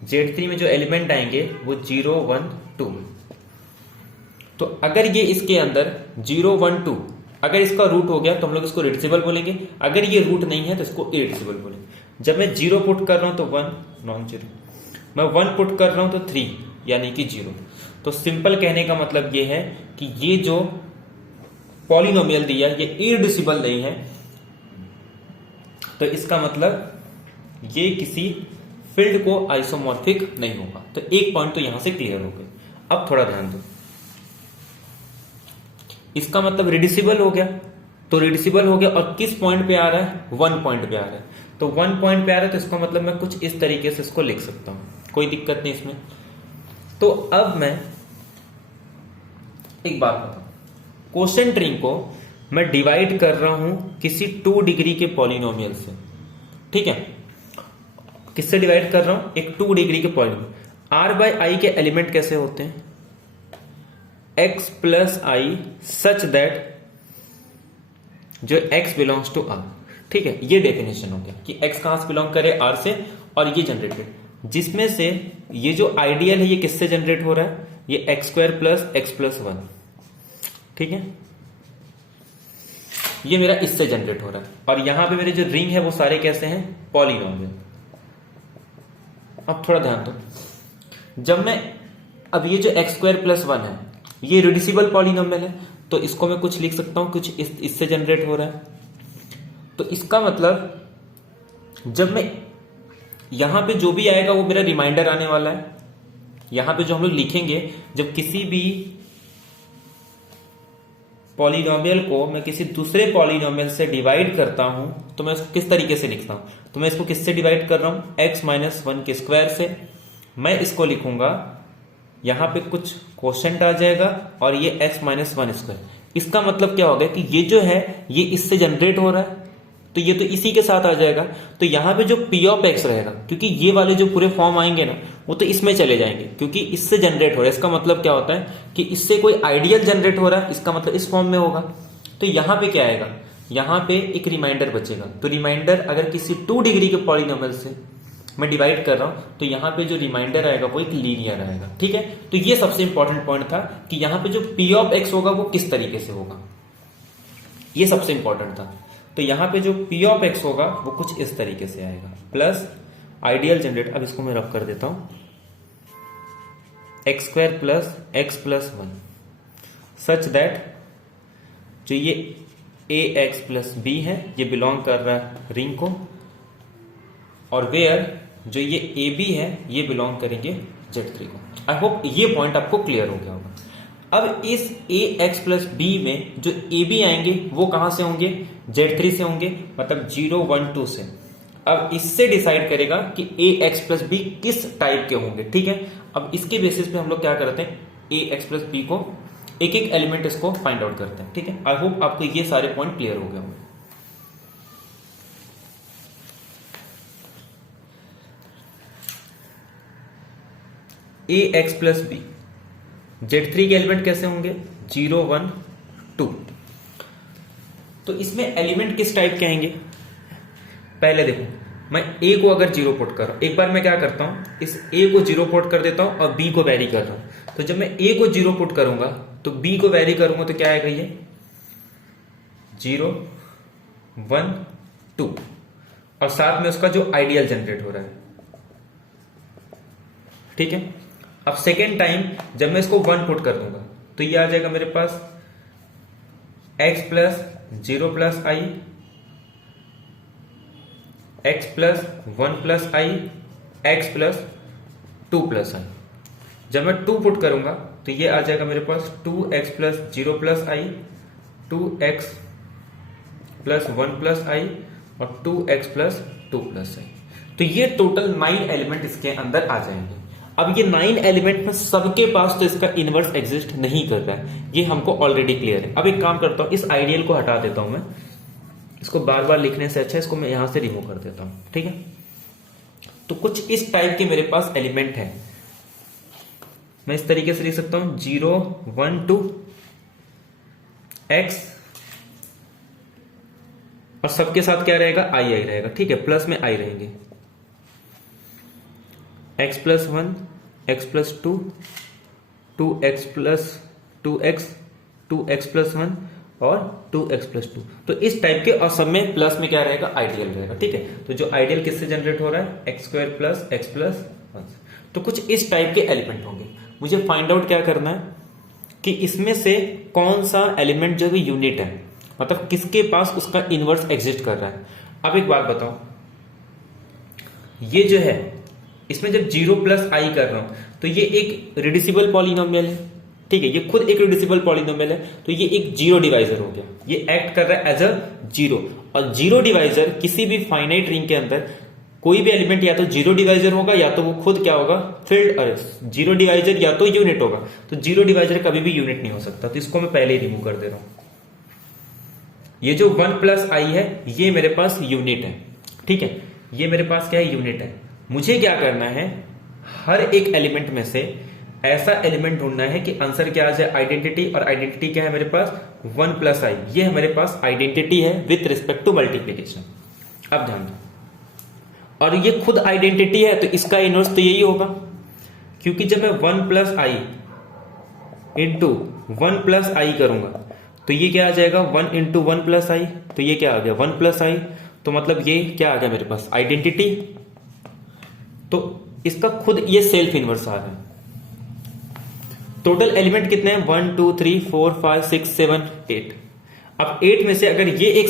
Z3 में जो एलिमेंट आएंगे वो 0 1 2। तो अगर ये इसके अंदर 0 1 2 अगर इसका रूट हो गया तो हम लोग इसको रिड्यूसिबल बोलेंगे, अगर ये रूट नहीं है तो इसको इरडिसिबल बोलेंगे। जब मैं 0 पुट कर रहा हूं तो 1 नॉन जीरो, मैं 1 पुट कर रहा हूं तो 3 यानी कि 0। तो सिंपल कहने का मतलब ये है कि ये जो पॉलिनोमियल दिया ये इरडिसिबल नहीं है, तो इसका मतलब ये किसी फील्ड को आइसोमॉर्फिक नहीं होगा। तो एक पॉइंट तो यहां से क्लियर हो गया। अब थोड़ा ध्यान दो, इसका मतलब रिड्यूसिबल हो गया, तो रिड्यूसिबल हो गया और किस पॉइंट पे आ रहा है, 1 पॉइंट पे आ रहा है। तो 1 पॉइंट पे आ रहा है तो इसका मतलब मैं कुछ इस तरीके से इसको लिख सकता हूं, कोई दिक्कत नहीं इसमें। तो अब मैं एक बात बताऊं, क्वोशिएंट रिंग को मैं डिवाइड कर रहा हूं किसी 2 डिग्री के पॉलिनोमियल से, ठीक है। किससे डिवाइड कर रहा हूं, एक 2 डिग्री के पॉलिनोमियल। r बाय आई के एलिमेंट कैसे होते हैं, x plus I such that जो x बिलोंग्स टू r, ठीक है। ये डेफिनेशन हो गया कि x कहां से बिलोंग करे, r से, और ये जनरेटेड, जिसमें से ये जो आइडियल है ये किससे जनरेट हो रहा है, ये x square plus x plus 1, ठीक है। ये मेरा इससे जनरेट हो रहा है और यहां पे मेरे जो रिंग है वो सारे कैसे हैं, पॉलिनोमियल। अब थोड़ा ध्यान दो, जब मैं अब ये जो एक्स स्क्वायर प्लस 1 है ये रिड्यूसिबल पॉलिनोमियल है, तो इसको मैं कुछ लिख सकता हूं, कुछ इससे जनरेट हो रहा है। तो इसका मतलब जब मैं यहां पे जो भी आएगा वो मेरा रिमाइंडर आने वाला है। यहां पे जो हम लोग लिखेंगे, जब किसी भी पॉलिनोमियल को मैं किसी दूसरे पॉलिनोमियल से डिवाइड करता हूं तो मैं इसको किस तरीके से लिखता हूं, तो मैं इसको किससे डिवाइड कर रहा हूं, x माइनस 1 के स्क्वायर से। मैं इसको लिखूंगा, यहां पे कुछ क्वोशिएंट आ जाएगा और ये x माइनस 1 स्क्वायर। इसका मतलब क्या होगा कि ये जो है ये इससे जनरेट हो रहा है, तो ये तो इसी के साथ आ जाएगा। तो यहां पे जो p ऑफ x रहेगा, क्योंकि ये वाले जो पूरे फॉर्म आएंगे ना वो तो इसमें चले जाएंगे, क्योंकि इससे जनरेट हो रहा है। इसका मतलब क्या होता है कि इससे कोई आइडियल जनरेट हो रहा है, इसका मतलब इस फॉर्म में होगा। तो यहां पे क्या आएगा, यहां पे एक रिमाइंडर बचेगा। तो रिमाइंडर अगर किसी 2 डिग्री के पॉलिनोमियल से मैं डिवाइड कर रहा हूं तो यहां पे जो रिमाइंडर आएगा वो एक लीनियर आएगा, ठीक है। तो ये सबसे इंपॉर्टेंट पॉइंट था कि यहां पे जो p ऑफ x होगा वो किस तरीके से होगा, ये सबसे इंपॉर्टेंट था। तो यहां पे जो p ऑफ x होगा वो कुछ इस तरीके से आएगा, प्लस आइडियल जनरेट। अब इसको मैं रफ कर देता हूं, x square plus x plus 1 such that जो ये ax प्लस b है ये बिलोंग कर रहा है रिंग को, और वेयर जो ये AB है ये बिलोंग करेंगे Z3 को। आई होप ये पॉइंट आपको क्लियर हो गया होगा। अब इस ax प्लस b में जो AB आएंगे वो कहां से होंगे, Z3 से होंगे, मतलब 0 1 2 से। अब इससे डिसाइड करेगा कि ax प्लस b किस टाइप के होंगे, ठीक है। अब इसके बेसिस पे हम लोग क्या करते हैं, ax प्लस b को एक एक एलिमेंट इसको फाइंड आउट करते हैं, ठीक है। आई होप आपको ये सारे पॉइंट क्लियर हो गए होंगे। ax प्लस b Z3 के एलिमेंट कैसे होंगे, 0 1 2। तो इसमें एलिमेंट किस टाइप के आएंगे? पहले देखो, मैं ए को अगर जीरो पुट कर रहा हूं, एक बार मैं क्या करता हूं, इस ए को जीरो पुट कर देता हूं और बी को वैरी कर रहा हूं। तो जब मैं ए को जीरो पुट करूंगा तो बी को वैरी करूंगा तो क्या आएगा, ये 0 1 2 और साथ में उसका जो आइडियल जनरेट हो रहा है। ठीक है, अब सेकेंड टाइम जब मैं इसको 1 पुट कर दूंगा तो ये आ जाएगा मेरे पास x प्लस 0 प्लस आई, x प्लस 1 प्लस आई, x प्लस 2 प्लस आई। जब मैं 2 पुट करूंगा तो ये आ जाएगा मेरे पास 2x प्लस 0 प्लस आई, 2x प्लस 1 प्लस आई और 2x प्लस 2 प्लस आई। तो ये टोटल 9 एलिमेंट इसके अंदर आ जाएंगे। अब ये 9 एलिमेंट में सबके पास तो इसका इनवर्स एग्जिस्ट नहीं कर रहा है, ये हमको ऑलरेडी क्लियर है। अब एक काम करता हूं, इस आइडियल को हटा देता हूं मैं, इसको बार बार लिखने से अच्छा इसको मैं यहां से रिमूव कर देता हूं। ठीक है, तो कुछ इस टाइप के मेरे पास एलिमेंट है। मैं इस तरीके से लिख सकता हूं 0 1 2 x और सबके साथ क्या रहेगा, आई आई रहेगा। ठीक है, प्लस में आई रहेंगे, x plus 1, x plus 2, 2x plus 2x, 2x plus 1 और 2x प्लस 2। तो इस टाइप के, और सब में प्लस में क्या रहेगा, आइडियल रहेगा। ठीक है, तो जो आइडियल किससे जनरेट हो रहा है, x square plus x plus 1। तो कुछ इस टाइप के एलिमेंट होंगे। मुझे फाइंड आउट क्या करना है कि इसमें से कौन सा एलिमेंट जो भी यूनिट है, मतलब किसके पास उसका इनवर्स एग्जिस्ट कर रहा है। अब एक बात बताओ, ये जो है इसमें जब 0 प्लस आई कर रहा हूं तो ये एक रिड्यूसिबल पॉलिनोमियल है। ठीक है, ये खुद एक रिड्यूसिबल पॉलिनोमियल है, तो ये एक जीरो डिवाइजर हो गया। ये एक्ट कर रहा है एज अ जीरो, और जीरो डिवाइजर किसी भी फाइनाइट रिंग के अंदर कोई भी एलिमेंट या तो जीरो डिवाइजर होगा या तो वो खुद क्या होगा, फील्ड। जीरो डिवाइजर या तो यूनिट होगा, तो जीरो डिवाइजर कभी भी यूनिट नहीं हो सकता। तो इसको मैं पहले ही रिमूव कर दे रहा हूं। ये जो 1 प्लस आई है ये मेरे पास यूनिट है। ठीक है, ये मेरे पास क्या है, यूनिट है। मुझे क्या करना है, हर एक एलिमेंट में से ऐसा एलिमेंट ढूंढना है कि आंसर क्या आ जाए, आइडेंटिटी। और आइडेंटिटी क्या है मेरे पास, 1 प्लस आई। ये मेरे पास आइडेंटिटी है विथ रिस्पेक्ट टू मल्टीप्लीकेशन। अब ध्यान दो, और ये खुद आइडेंटिटी है तो इसका इनवर्स तो यही होगा, क्योंकि जब मैं 1 प्लस आई इंटू 1 प्लस आई करूंगा तो ये क्या आ जाएगा, 1 इंटू 1 प्लस आई। तो ये क्या आ गया, 1 प्लस आई। तो मतलब ये क्या आ गया मेरे पास, आइडेंटिटी। तो इसका खुद ये सेल्फ इनवर्स आ रहा है। टोटल एलिमेंट कितने हैं, 1 2 3 4 5 6 7 8। अब 8 में से अगर ये एक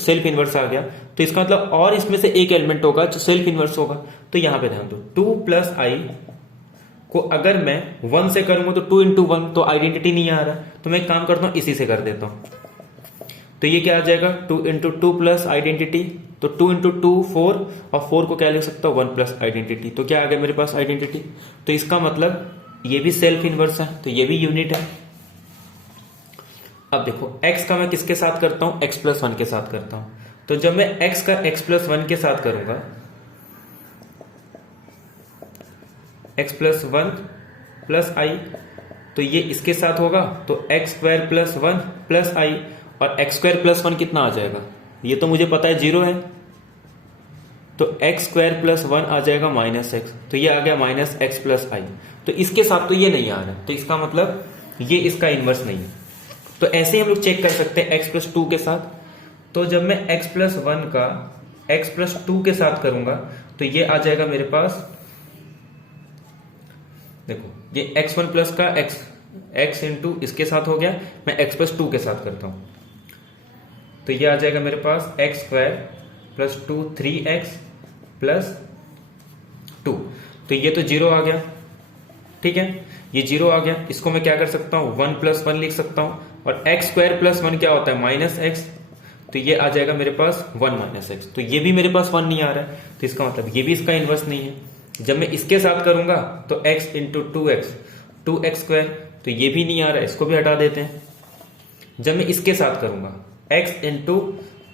सेल्फ इनवर्स आ गया तो इसका मतलब और इसमें से एक एलिमेंट होगा जो सेल्फ इनवर्स होगा। तो यहां पे ध्यान दो, 2 प्लस आई को अगर मैं 1 से करूंगा तो 2 इंटू 1, तो आइडेंटिटी नहीं आ रहा, तो मैं एक काम करता हूं इसी से कर देता हूं। तो ये क्या आ जाएगा, 2 इंटू 2 प्लस आइडेंटिटी। तो 2 इंटू 2 4, और 4 को क्या लिख सकता हूं, 1 प्लस आइडेंटिटी। तो क्या आ गया मेरे पास, आइडेंटिटी। तो इसका मतलब ये भी सेल्फ इनवर्स है, तो ये भी यूनिट है। अब देखो, x का मैं किसके साथ करता हूं, x प्लस 1 के साथ करता हूं। तो जब मैं x का x प्लस 1 के साथ करूंगा, x प्लस 1 प्लस आई, तो ये इसके साथ होगा तो x स्क्वायर प्लस 1 प्लस आई, और x स्क्वायर प्लस 1 कितना आ जाएगा, ये तो मुझे पता है 0 है, तो x स्क्वायर प्लस 1 आ जाएगा माइनस एक्स। तो ये आ गया माइनस एक्स प्लस आई। तो इसके साथ तो ये नहीं आ रहा, तो इसका मतलब ये इसका इनवर्स नहीं है। तो ऐसे ही हम लोग चेक कर सकते हैं x प्लस 2 के साथ। तो जब मैं x प्लस 1 का x प्लस 2 के साथ करूंगा तो ये आ जाएगा मेरे पास, देखो ये x1 प्लस का x इंटू इसके साथ हो गया, मैं x प्लस 2 के साथ करता हूं तो ये आ जाएगा मेरे पास x square plus 2 3x plus 2। तो ये तो 0 आ गया। ठीक है, ये 0 आ गया। इसको मैं क्या कर सकता हूं, 1 प्लस 1 लिख सकता हूं, और x स्क्वायर प्लस 1 क्या होता है, माइनस एक्स। तो ये आ जाएगा मेरे पास 1 माइनस एक्स। तो ये भी मेरे पास 1 नहीं आ रहा है, तो इसका मतलब ये भी इसका इनवर्स नहीं है। जब मैं इसके साथ करूंगा तो x इंटू 2x स्क्वायर, तो ये भी नहीं आ रहा है, इसको भी हटा देते हैं। जब मैं इसके साथ करूंगा x इंटू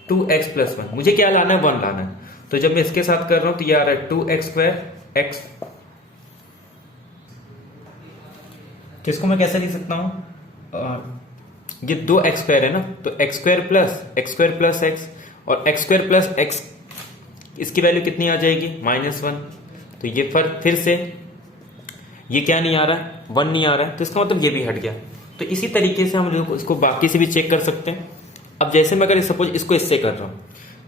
2x प्लस 1, मुझे क्या लाना है, 1 लाना है। तो जब मैं इसके साथ कर रहा हूं तो ये आ रहा है 2x स्क्वायर x। किसको मैं कैसे लिख सकता हूं, ये 2x² है ना, तो x² प्लस x और x² प्लस x, इसकी वैल्यू कितनी आ जाएगी -1। तो ये फिर से ये क्या नहीं आ रहा है, 1 नहीं आ रहा है, तो इसका मतलब ये भी हट गया। तो इसी तरीके से हम लोग इसको बाकी से भी चेक कर सकते हैं। अब जैसे मैं अगर सपोज इसको इससे कर रहा हूं,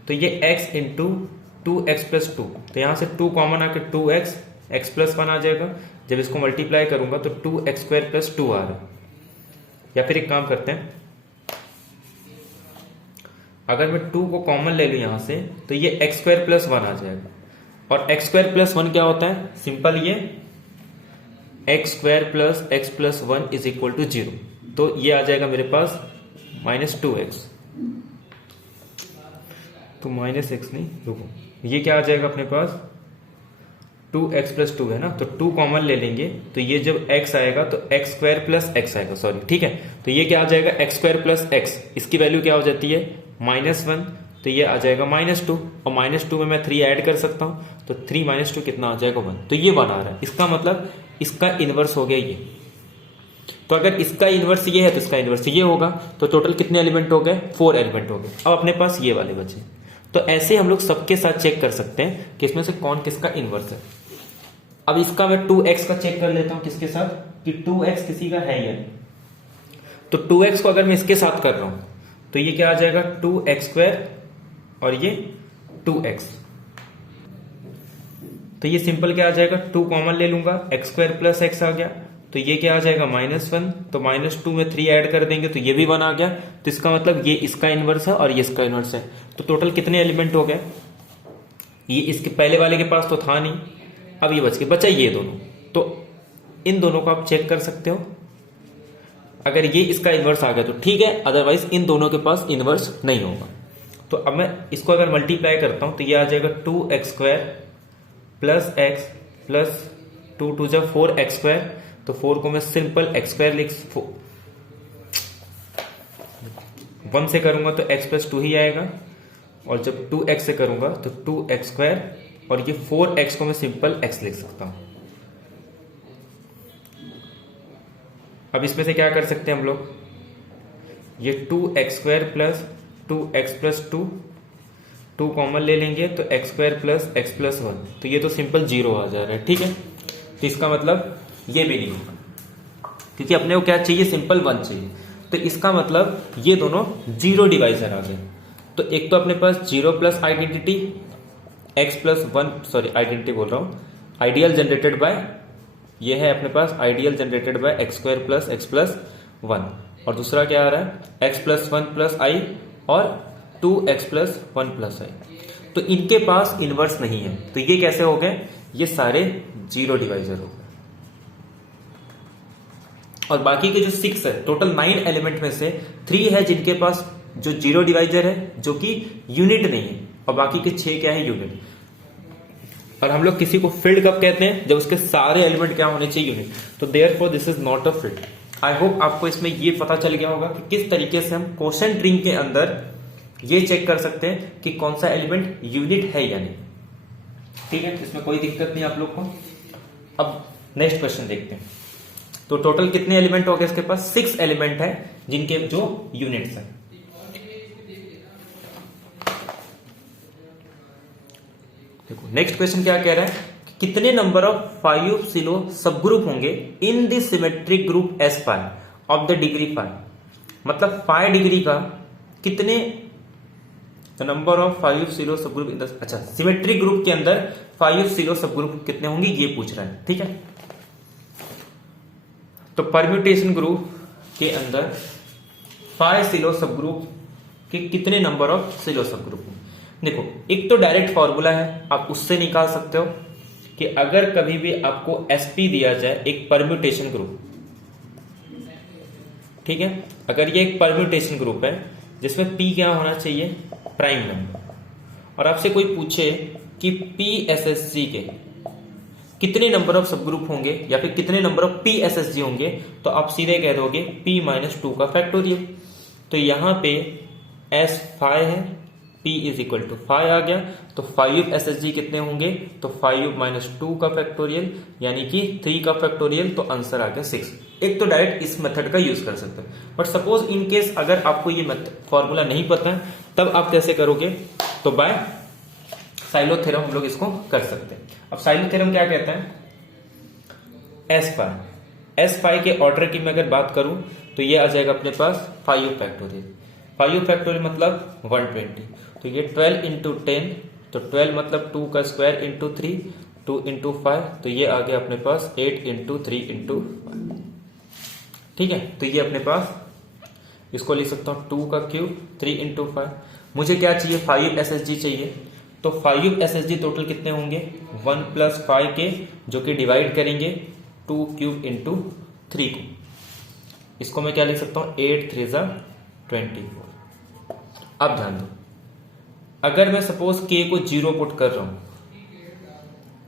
तो ये x इंटू 2x प्लस 2, तो यहां से 2 कॉमन आके 2x, x प्लस 1 आ जाएगा। जब इसको मल्टीप्लाई करूंगा तो 2x² प्लस 2 आ रहा है। या फिर एक काम करते हैं, अगर मैं 2 को कॉमन ले लूं यहां से, तो ये x² प्लस 1 आ जाएगा। और x² प्लस 1 क्या होता है, सिंपल, ये x² plus x plus 1 is equal to 0। तो ये आ जाएगा मेरे पास -2x, तो -x नहीं, रुको, ये क्या आ जाएगा अपने पास 2x प्लस 2 है ना, तो 2 कॉमन ले लेंगे, तो ये जब x आएगा तो x² प्लस x आएगा, सॉरी, ठीक है। तो ये क्या आ जाएगा x² प्लस x, इसकी वैल्यू क्या हो जाती है -1, तो ये आ जाएगा -2, और -2 में मैं 3 ऐड कर सकता हूं, तो 3 - 2 कितना आ जाएगा 1, तो ये 1 आ रहा है। इसका मतलब इसका इनवर्स हो गया ये। तो अगर इसका इनवर्स ये है तो इसका इनवर्स ये होगा। तो टोटल कितने एलिमेंट हो गए, 4 एलिमेंट हो गए। अब अपने पास ये वाले बचे। तो ऐसे हम लोग सबके साथ चेक कर सकते हैं कि इसमें से कौन किसका इनवर्स है। अब इसका मैं 2x का चेक कर लेता हूं, किसके साथ, कि 2x किसी का है या नहीं। तो 2x को अगर मैं इसके साथ कर रहा हूं, तो ये क्या आ जाएगा 2x² और ये 2x। तो ये सिंपल क्या आ जाएगा, 2 कॉमन ले लूंगा, x² प्लस x आ गया, तो ये क्या आ जाएगा -1, तो -2 में 3 ऐड कर देंगे तो ये भी 1 आ गया। तो इसका मतलब ये इसका इनवर्स है और ये इसका इनवर्स है। तो टोटल कितने एलिमेंट हो गए, ये इसके पहले वाले के पास तो था नहीं, अब ये बचा ये दोनों। तो इन दोनों को आप चेक कर सकते हो, अगर ये इसका इनवर्स आ गया तो ठीक है, अदरवाइज इन दोनों के पास इनवर्स नहीं होगा। तो अब मैं इसको अगर मल्टीप्लाई करता हूं, तो ये आ जाएगा 2x² प्लस x प्लस 2 2 जा 4x², तो 4 को मैं सिंपल x² लिख, 1 से करूंगा तो x प्लस 2 ही आएगा, और जब 2x से करूंगा तो 2x², और ये 4x को मैं सिंपल x लिख सकता हूं। अब इसमें से क्या कर सकते हैं हम लोग, ये 2x² plus 2x plus 2 common ले लेंगे, तो x² प्लस x प्लस 1, तो ये तो सिंपल 0 आ जा रहा है, ठीक है। तो इसका मतलब ये भी नहीं होगा, क्योंकि अपने को क्या चाहिए, सिंपल 1 चाहिए। तो इसका मतलब ये दोनों 0 डिवाइजर आ गए। तो एक तो अपने पास 0 plus identity x plus 1, sorry identity बोल रहा हूं, आइडियल जनरेटेड बाय, ये है अपने पास ideal generated by x² plus x plus 1, और दूसरा क्या आ रहा है x प्लस 1 प्लस i और 2x प्लस 1 प्लस i। तो इनके पास इनवर्स नहीं है, तो ये कैसे हो गए, ये सारे 0 डिवाइजर हो गए। और बाकी के जो 6 है, टोटल 9 एलिमेंट में से 3 है जिनके पास जो 0 डिवाइजर है, जो कि यूनिट नहीं है, और बाकी के 6 क्या है, यूनिट। और हम लोग किसी को फील्ड कब कहते हैं, जब उसके सारे एलिमेंट क्या होने चाहिए, यूनिट। तो therefore this is not a field. I hope आपको इसमें ये पता चल गया होगा कि किस तरीके से हम क्वोशिएंट रिंग के अंदर ये चेक कर सकते हैं कि कौन सा एलिमेंट यूनिट है या नहीं, ठीक है। इसमें कोई दिक्कत नहीं आप लोग को। अब नेक्स्ट क्वेश्चन देखते हैं। तो टोटल कितने एलिमेंट हो गए इसके पास, 6 एलिमेंट है जिनके जो यूनिट्स हैं। देखो नेक्स्ट क्वेश्चन क्या कह रहा है, कितने नंबर ऑफ 5 सिलो सब ग्रुप होंगे in the symmetric group S5 of the degree 5। मतलब 5 डिग्री का कितने नंबर ऑफ 5 सिलो सब ग्रुप इन द, अच्छा सिमेट्रिक ग्रुप के अंदर 5 सिलो सब ग्रुप कितने होंगे ये पूछ रहा है, ठीक है। तो परम्यूटेशन ग्रुप के अंदर 5 सिलो सब ग्रुप के कितने नंबर ऑफ सिलो सब ग्रुप होंगे। देखो एक तो डायरेक्ट फॉर्मूला है, आप उससे निकाल सकते हो कि अगर कभी भी आपको sp दिया जाए एक परम्यूटेशन ग्रुप, ठीक है, अगर ये एक परम्यूटेशन ग्रुप है जिसमें p क्या होना चाहिए, प्राइम नंबर, और आपसे कोई पूछे कि pSSG के कितने नंबर ऑफ सब ग्रुप होंगे या फिर कितने नंबर ऑफ pSSG होंगे, तो आप सीधे कह दोगे p - 2 का फैक्टोरियल। तो यहां पे S5 है, p इज इक्वल टू 5 आ गया। तो 5 SHG कितने होंगे, तो 5 माइनस 2 का फैक्टोरियल यानी कि 3 का फैक्टोरियल, तो आंसर आ गया 6। एक तो डायरेक्ट इस मेथड का यूज कर सकते हैं, बट सपोज इन केस अगर आपको ये फॉर्मूला नहीं पता है तब आप कैसे करोगे, तो बाय साइलो थ्योरम हम लोग इसको कर सकते हैं। अब साइलो थ्योरम क्या कहता है, एस फाइव के ऑर्डर की मैं अगर बात करूं तो ये आ जाएगा अपने पास 5 फैक्टोरियल। 5 फैक्टोरियल मतलब 120, तो ये 12 इंटू 10, तो 12 मतलब 2 का स्क्वायर इंटू 3, 2 इंटू 5, तो ये आ गया अपने पास 8 इंटू 3 इंटू 5। ठीक है, तो ये अपने पास इसको लिख सकता हूं 2 का क्यूब 3 इंटू 5। मुझे क्या चाहिए, 5 SHG चाहिए, तो 5 SHG टोटल कितने होंगे 1 प्लस 5 के, जो कि डिवाइड करेंगे 2 क्यूब इंटू 3 को। इसको मैं क्या लिख सकता हूं 8 3 जा 24। अब ध्यान दो, अगर मैं सपोज k को 0 पुट कर रहा हूं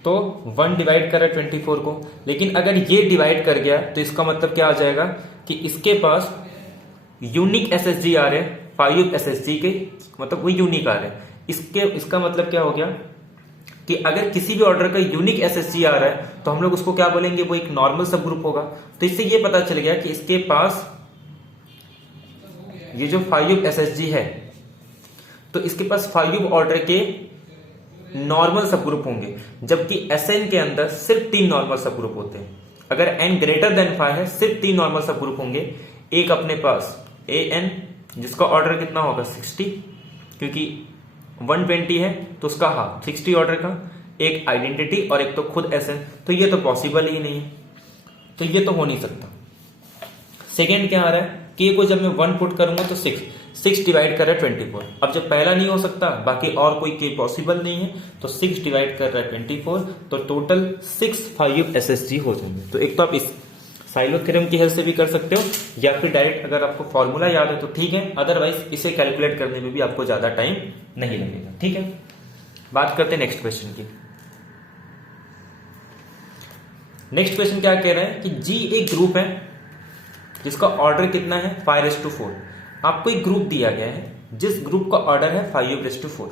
तो 1 डिवाइड कर रहा है 24 को, लेकिन अगर ये डिवाइड कर गया तो इसका मतलब क्या आ जाएगा कि इसके पास यूनिक SHG आ रहे हैं 5 SHG के, मतलब वो यूनिक आ रहे हैं। इसका मतलब क्या हो गया कि अगर किसी भी ऑर्डर का यूनिक SHG आ रहा है तो हम लोग उसको क्या बोलेंगे, वो एक नॉर्मल सब ग्रुप होगा। तो इससे ये पता चल गया कि इसके पास ये जो 5 SHG है तो इसके पास 5 ऑर्डर के नॉर्मल सब ग्रुप होंगे, जबकि SN के अंदर सिर्फ 3 नॉर्मल सब ग्रुप होते हैं। अगर n ग्रेटर देन 5 है सिर्फ 3 नॉर्मल सब ग्रुप होंगे। एक अपने पास AN जिसका ऑर्डर कितना होगा 60, क्योंकि 120 है तो उसका हाफ 60 ऑर्डर का, एक आइडेंटिटी और एक तो खुद SN, तो ये तो पॉसिबल ही नहीं है, तो ये तो हो नहीं सकता। सेकेंड क्या आ रहा है, k को जब मैं 1 पुट करूंगा तो 6 डिवाइड कर रहा है 24। अब जब पहला नहीं हो सकता बाकी और कोई k पॉसिबल नहीं है, तो 6 डिवाइड कर रहा है 24, तो टोटल 6 5 SHG हो जाएंगे। तो एक तो आप इस साइलो थ्योरम की हेल्प से भी कर सकते हो, या फिर डायरेक्ट अगर आपको फॉर्मूला याद है तो ठीक है, अदरवाइज इसे कैलकुलेट करने में भी आपको ज्यादा टाइम नहीं लगेगा। ठीक है, बात करते हैं नेक्स्ट क्वेश्चन की। नेक्स्ट क्वेश्चन क्या कह रहे हैं कि जी एक ग्रुप है जिसका ऑर्डर कितना है 5:4। आपको एक ग्रुप दिया गया है जिस ग्रुप का ऑर्डर है 5:4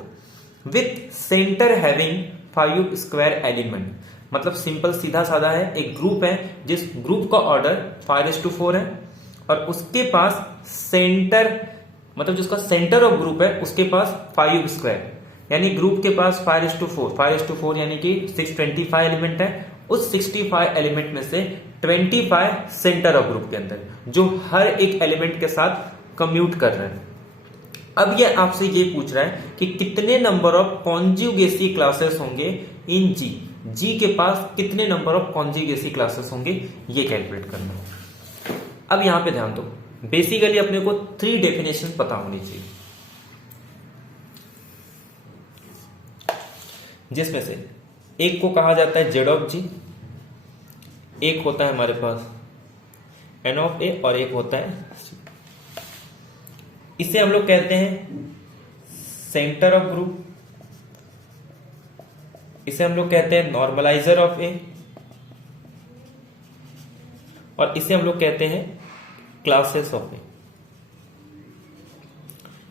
with centre having 5 square element. मतलब सिंपल सीधा साधा है, एक ग्रुप है जिस ग्रुप का ऑर्डर 5:4 है और उसके पास सेंटर, मतलब जिसका सेंटर ऑफ ग्रुप है उसके पास 5 स्क्वायर, यानी ग्रुप के पास 5:4 यानी कि 625 एलिमेंट है। उस 65 एलिमेंट में से 25 सेंटर ऑफ ग्रुप के अंदर, जो हर एक एलिमेंट के साथ कम्यूट कर रहे हैं। अब ये आपसे ये पूछ रहा है कि कितने नंबर ऑफ कॉन्जुगेसी क्लासेस होंगे इन जी के पास कितने नंबर ऑफ कॉन्जुगेसी क्लासेस होंगे, ये कैलकुलेट करना है। अब यहां पे ध्यान दो, बेसिकली अपने को 3 डेफिनेशन पता होनी चाहिए, जिसमें से एक को कहा जाता है जेड ऑफ जी, एक होता है हमारे पास एन ऑफ ए और एक होता है सी। इसे हम लोग कहते हैं सेंटर ऑफ ग्रुप, इसे हम लोग कहते हैं नॉर्मलाइजर ऑफ ए, और इसे हम लोग कहते हैं क्लासेस ऑफ ए।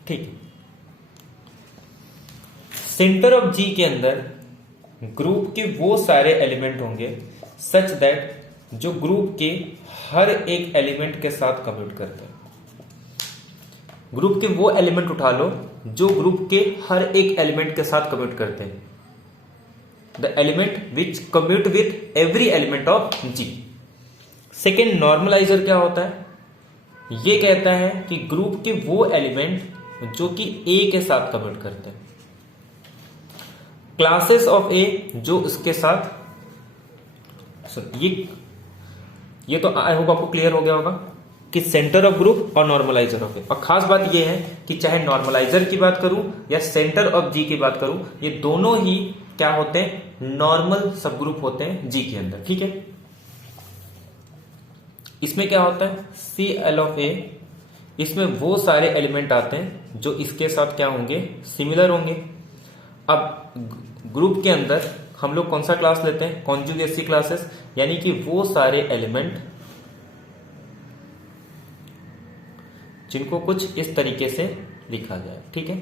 ठीक है, सेंटर ऑफ जी के अंदर ग्रुप के वो सारे एलिमेंट होंगे सच दैट जो ग्रुप के हर एक एलिमेंट के साथ कम्यूट करते हैं। ग्रुप के वो एलिमेंट उठा लो जो ग्रुप के हर एक एलिमेंट के साथ कम्यूट करते हैं, the element which commute with every element of g. Second normalizer क्या होता है, ये कहता है कि ग्रुप के वो एलिमेंट जो कि ए के साथ कम्यूट करते हैं। क्लासेस ऑफ ए जो इसके साथ, ये तो आई होप आपको क्लियर हो गया होगा कि सेंटर ऑफ ग्रुप और नॉर्मलाइजर ऑफ ए। और खास बात ये है कि चाहे नॉर्मलाइजर की बात करूं या सेंटर ऑफ जी की बात करूं, ये दोनों ही क्या होते हैं, नॉर्मल सब ग्रुप होते हैं जी के अंदर। ठीक है, इसमें क्या होता है सी एल ऑफ ए, इसमें वो सारे एलिमेंट आते हैं जो इसके साथ क्या होंगे, सिमिलर होंगे। अब ग्रुप के अंदर हम लोग कौन सा क्लास लेते हैं, कॉन्जुगेसी क्लासेस, यानी कि वो सारे एलिमेंट जिनको कुछ इस तरीके से लिखा जाए। ठीक है,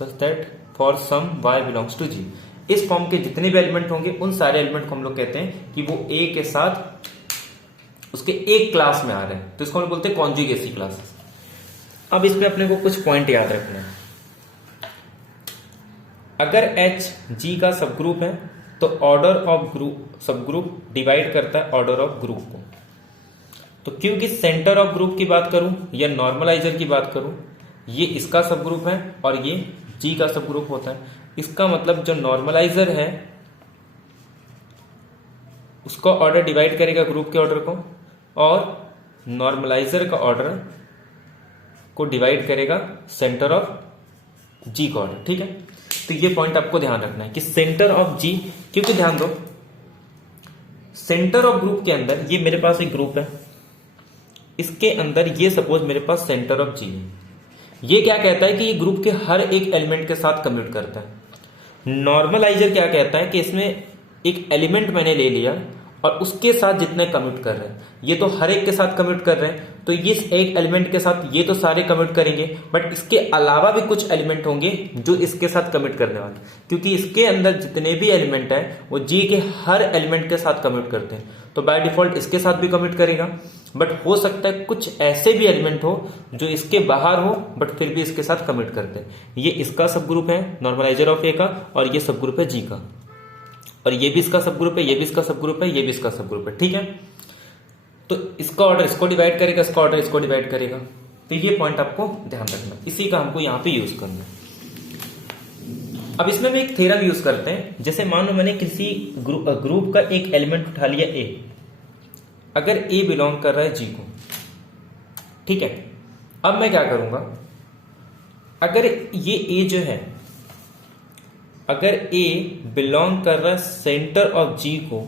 such that for some y belongs to g, इस फॉर्म के जितने भी एलिमेंट होंगे उन सारे एलिमेंट को हम लोग कहते हैं कि वो a के साथ उसके एक क्लास में आ रहे हैं, तो इसको हम बोलते हैं कॉन्जुगेसी क्लासेस। अब इस पे अपने को कुछ पॉइंट याद रखना है। अगर h g का सब ग्रुप है तो ऑर्डर ऑफ ग्रुप सब ग्रुप डिवाइड करता है ऑर्डर ऑफ ग्रुप को। तो क्योंकि सेंटर ऑफ ग्रुप की बात करूं या नॉर्मलाइजर की बात करूं, ये इसका सब ग्रुप है और ये g का सब ग्रुप होता है। इसका मतलब जो नॉर्मलाइजर है उसका ऑर्डर डिवाइड करेगा ग्रुप के ऑर्डर को और नॉर्मलाइजर का ऑर्डर को डिवाइड करेगा सेंटर ऑफ जी का ऑर्डर। ठीक है, तो ये पॉइंट आपको ध्यान रखना है कि सेंटर ऑफ जी, क्योंकि ध्यान दो सेंटर ऑफ ग्रुप के अंदर ये मेरे पास एक ग्रुप है, इसके अंदर ये सपोज मेरे पास सेंटर ऑफ जी है। ये क्या कहता है कि ये ग्रुप के हर एक एलिमेंट के साथ कम्यूट करता है। नॉर्मलाइजर क्या कहता है कि इसमें एक एलिमेंट मैंने ले लिया और उसके साथ जितने कम्यूट कर रहे हैं, ये तो हर एक के साथ कम्यूट कर रहे हैं, तो ये एक एलिमेंट के साथ ये तो सारे कम्यूट करेंगे, बट इसके अलावा भी कुछ एलिमेंट होंगे जो इसके साथ कम्यूट करने वाले, क्योंकि इसके अंदर जितने भी एलिमेंट है वो जी के हर एलिमेंट के साथ कम्यूट करते हैं, तो बाय डिफॉल्ट इसके साथ भी कम्यूट करेगा। बट हो सकता है कुछ ऐसे भी एलिमेंट हो जो इसके बाहर हो बट फिर भी इसके साथ कम्यूट करते हैं। ये इसका सब ग्रुप है नॉर्मलाइजर ऑफ ए का, और ये सब ग्रुप है जी का, और ये भी इसका सब ग्रुप है, ये भी इसका सब ग्रुप है, ये भी इसका सब ग्रुप है। ठीक है, तो इसका ऑर्डर इसको डिवाइड करेगा, इसका ऑर्डर इसको डिवाइड करेगा। तो ये पॉइंट आपको ध्यान रखना, इसी का हमको यहां पे यूज करना है। अब इसमें भी एक थ्योरम यूज करते हैं। जैसे मान लो मैंने किसी ग्रुप का एक एलिमेंट उठा लिया ए, अगर ए बिलोंग कर रहा है जी को, ठीक है, अब मैं क्या करूंगा, अगर ये ए जो है, अगर ए बिलोंग कर रहा है सेंटर ऑफ जी को,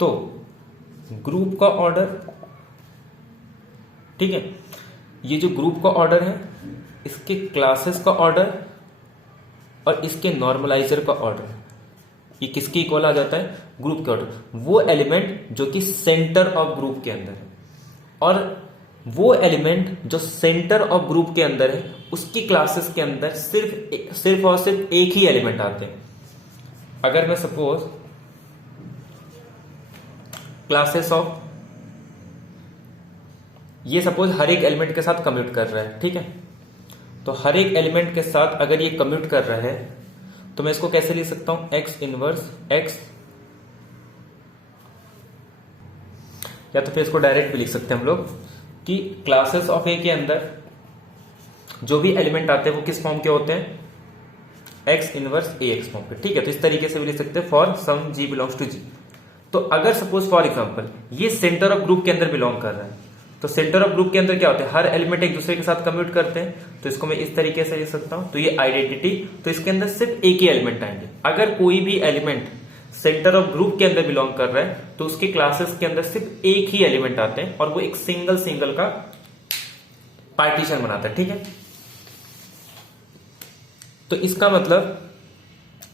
तो ग्रुप का ऑर्डर, ठीक है, ये जो ग्रुप का ऑर्डर है इसके क्लासेस का ऑर्डर और इसके नॉर्मलाइजर का ऑर्डर, ये किसके इक्वल आ जाता है, ग्रुप के ऑर्डर। वो एलिमेंट जो कि सेंटर ऑफ ग्रुप के अंदर है, और वो एलिमेंट जो सेंटर ऑफ ग्रुप के अंदर है उसकी क्लासेस के अंदर सिर्फ और सिर्फ एक ही एलिमेंट आते हैं। अगर मैं सपोज क्लासेस ऑफ, ये सपोज हर एक एलिमेंट के साथ कम्यूट कर रहा है, ठीक है, तो हर एक एलिमेंट के साथ अगर ये कम्यूट कर रहा है तो मैं इसको कैसे लिख सकता हूं, एक्स इनवर्स एक्स, या तो फिर इसको डायरेक्ट भी लिख सकते हैं हम लोग कि क्लासेस ऑफ ए के अंदर जो भी एलिमेंट आते हैं वो किस फॉर्म के होते हैं, एक्स इनवर्स ए एक्स फॉर्म पे। ठीक है, तो इस तरीके से भी लिख सकते हैं for some g belongs to G. तो अगर सपोज फॉर एग्जांपल ये सेंटर ऑफ ग्रुप के अंदर बिलोंग कर रहा है, तो सेंटर ऑफ ग्रुप के अंदर क्या होता है, हर एलिमेंट एक दूसरे के साथ कम्यूट करते हैं, तो इसको मैं इस तरीके से लिख सकता हूं। तो ये आइडेंटिटी, तो इसके अंदर सिर्फ एक ही एलिमेंट आएंगे। अगर कोई भी एलिमेंट सेंटर ऑफ ग्रुप के अंदर बिलोंग कर रहा है तो उसके क्लासेस के अंदर सिर्फ एक ही एलिमेंट आते हैं और वो एक सिंगल का पार्टीशन बनाता है। ठीक है, तो इसका मतलब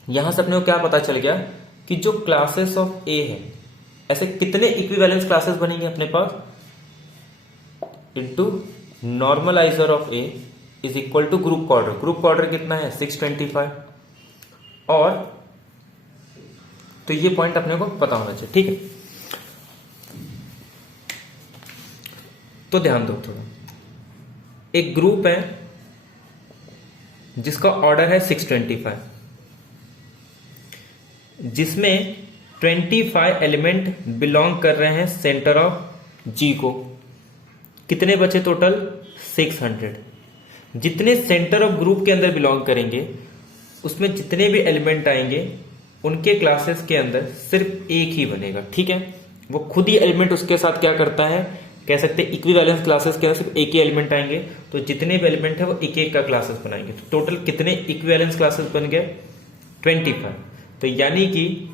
यहां से अपने को क्या पता चल गया कि जो क्लासेस ऑफ ए है, ऐसे कितने इक्विवेलेंस क्लासेस बनेंगे अपने पास, into normaliser of A is equal to group का ऑर्डर। ग्रुप का ऑर्डर कितना है, 625, और तो ये पॉइंट अपने को पता होना चाहिए। ठीक है, तो ध्यान दो थोड़ा, एक ग्रुप है जिसका ऑर्डर है 625, जिसमें 25 एलिमेंट बिलोंग कर रहे हैं सेंटर ऑफ जी को। कितने बचे टोटल, 600। जितने सेंटर ऑफ ग्रुप के अंदर बिलोंग करेंगे उसमें जितने भी एलिमेंट आएंगे उनके क्लासेस के अंदर सिर्फ एक ही बनेगा। ठीक है, वो खुद ही एलिमेंट उसके साथ क्या करता है, कह सकते हैं इक्विवेलेंस क्लासेस के अंदर सिर्फ एक ही एलिमेंट आएंगे, तो जितने भी एलिमेंट है वो एक एक का क्लासेस बनाएंगे। तो टोटल कितने इक्विवेलेंस क्लासेस बन गए, 25। तो यानी कि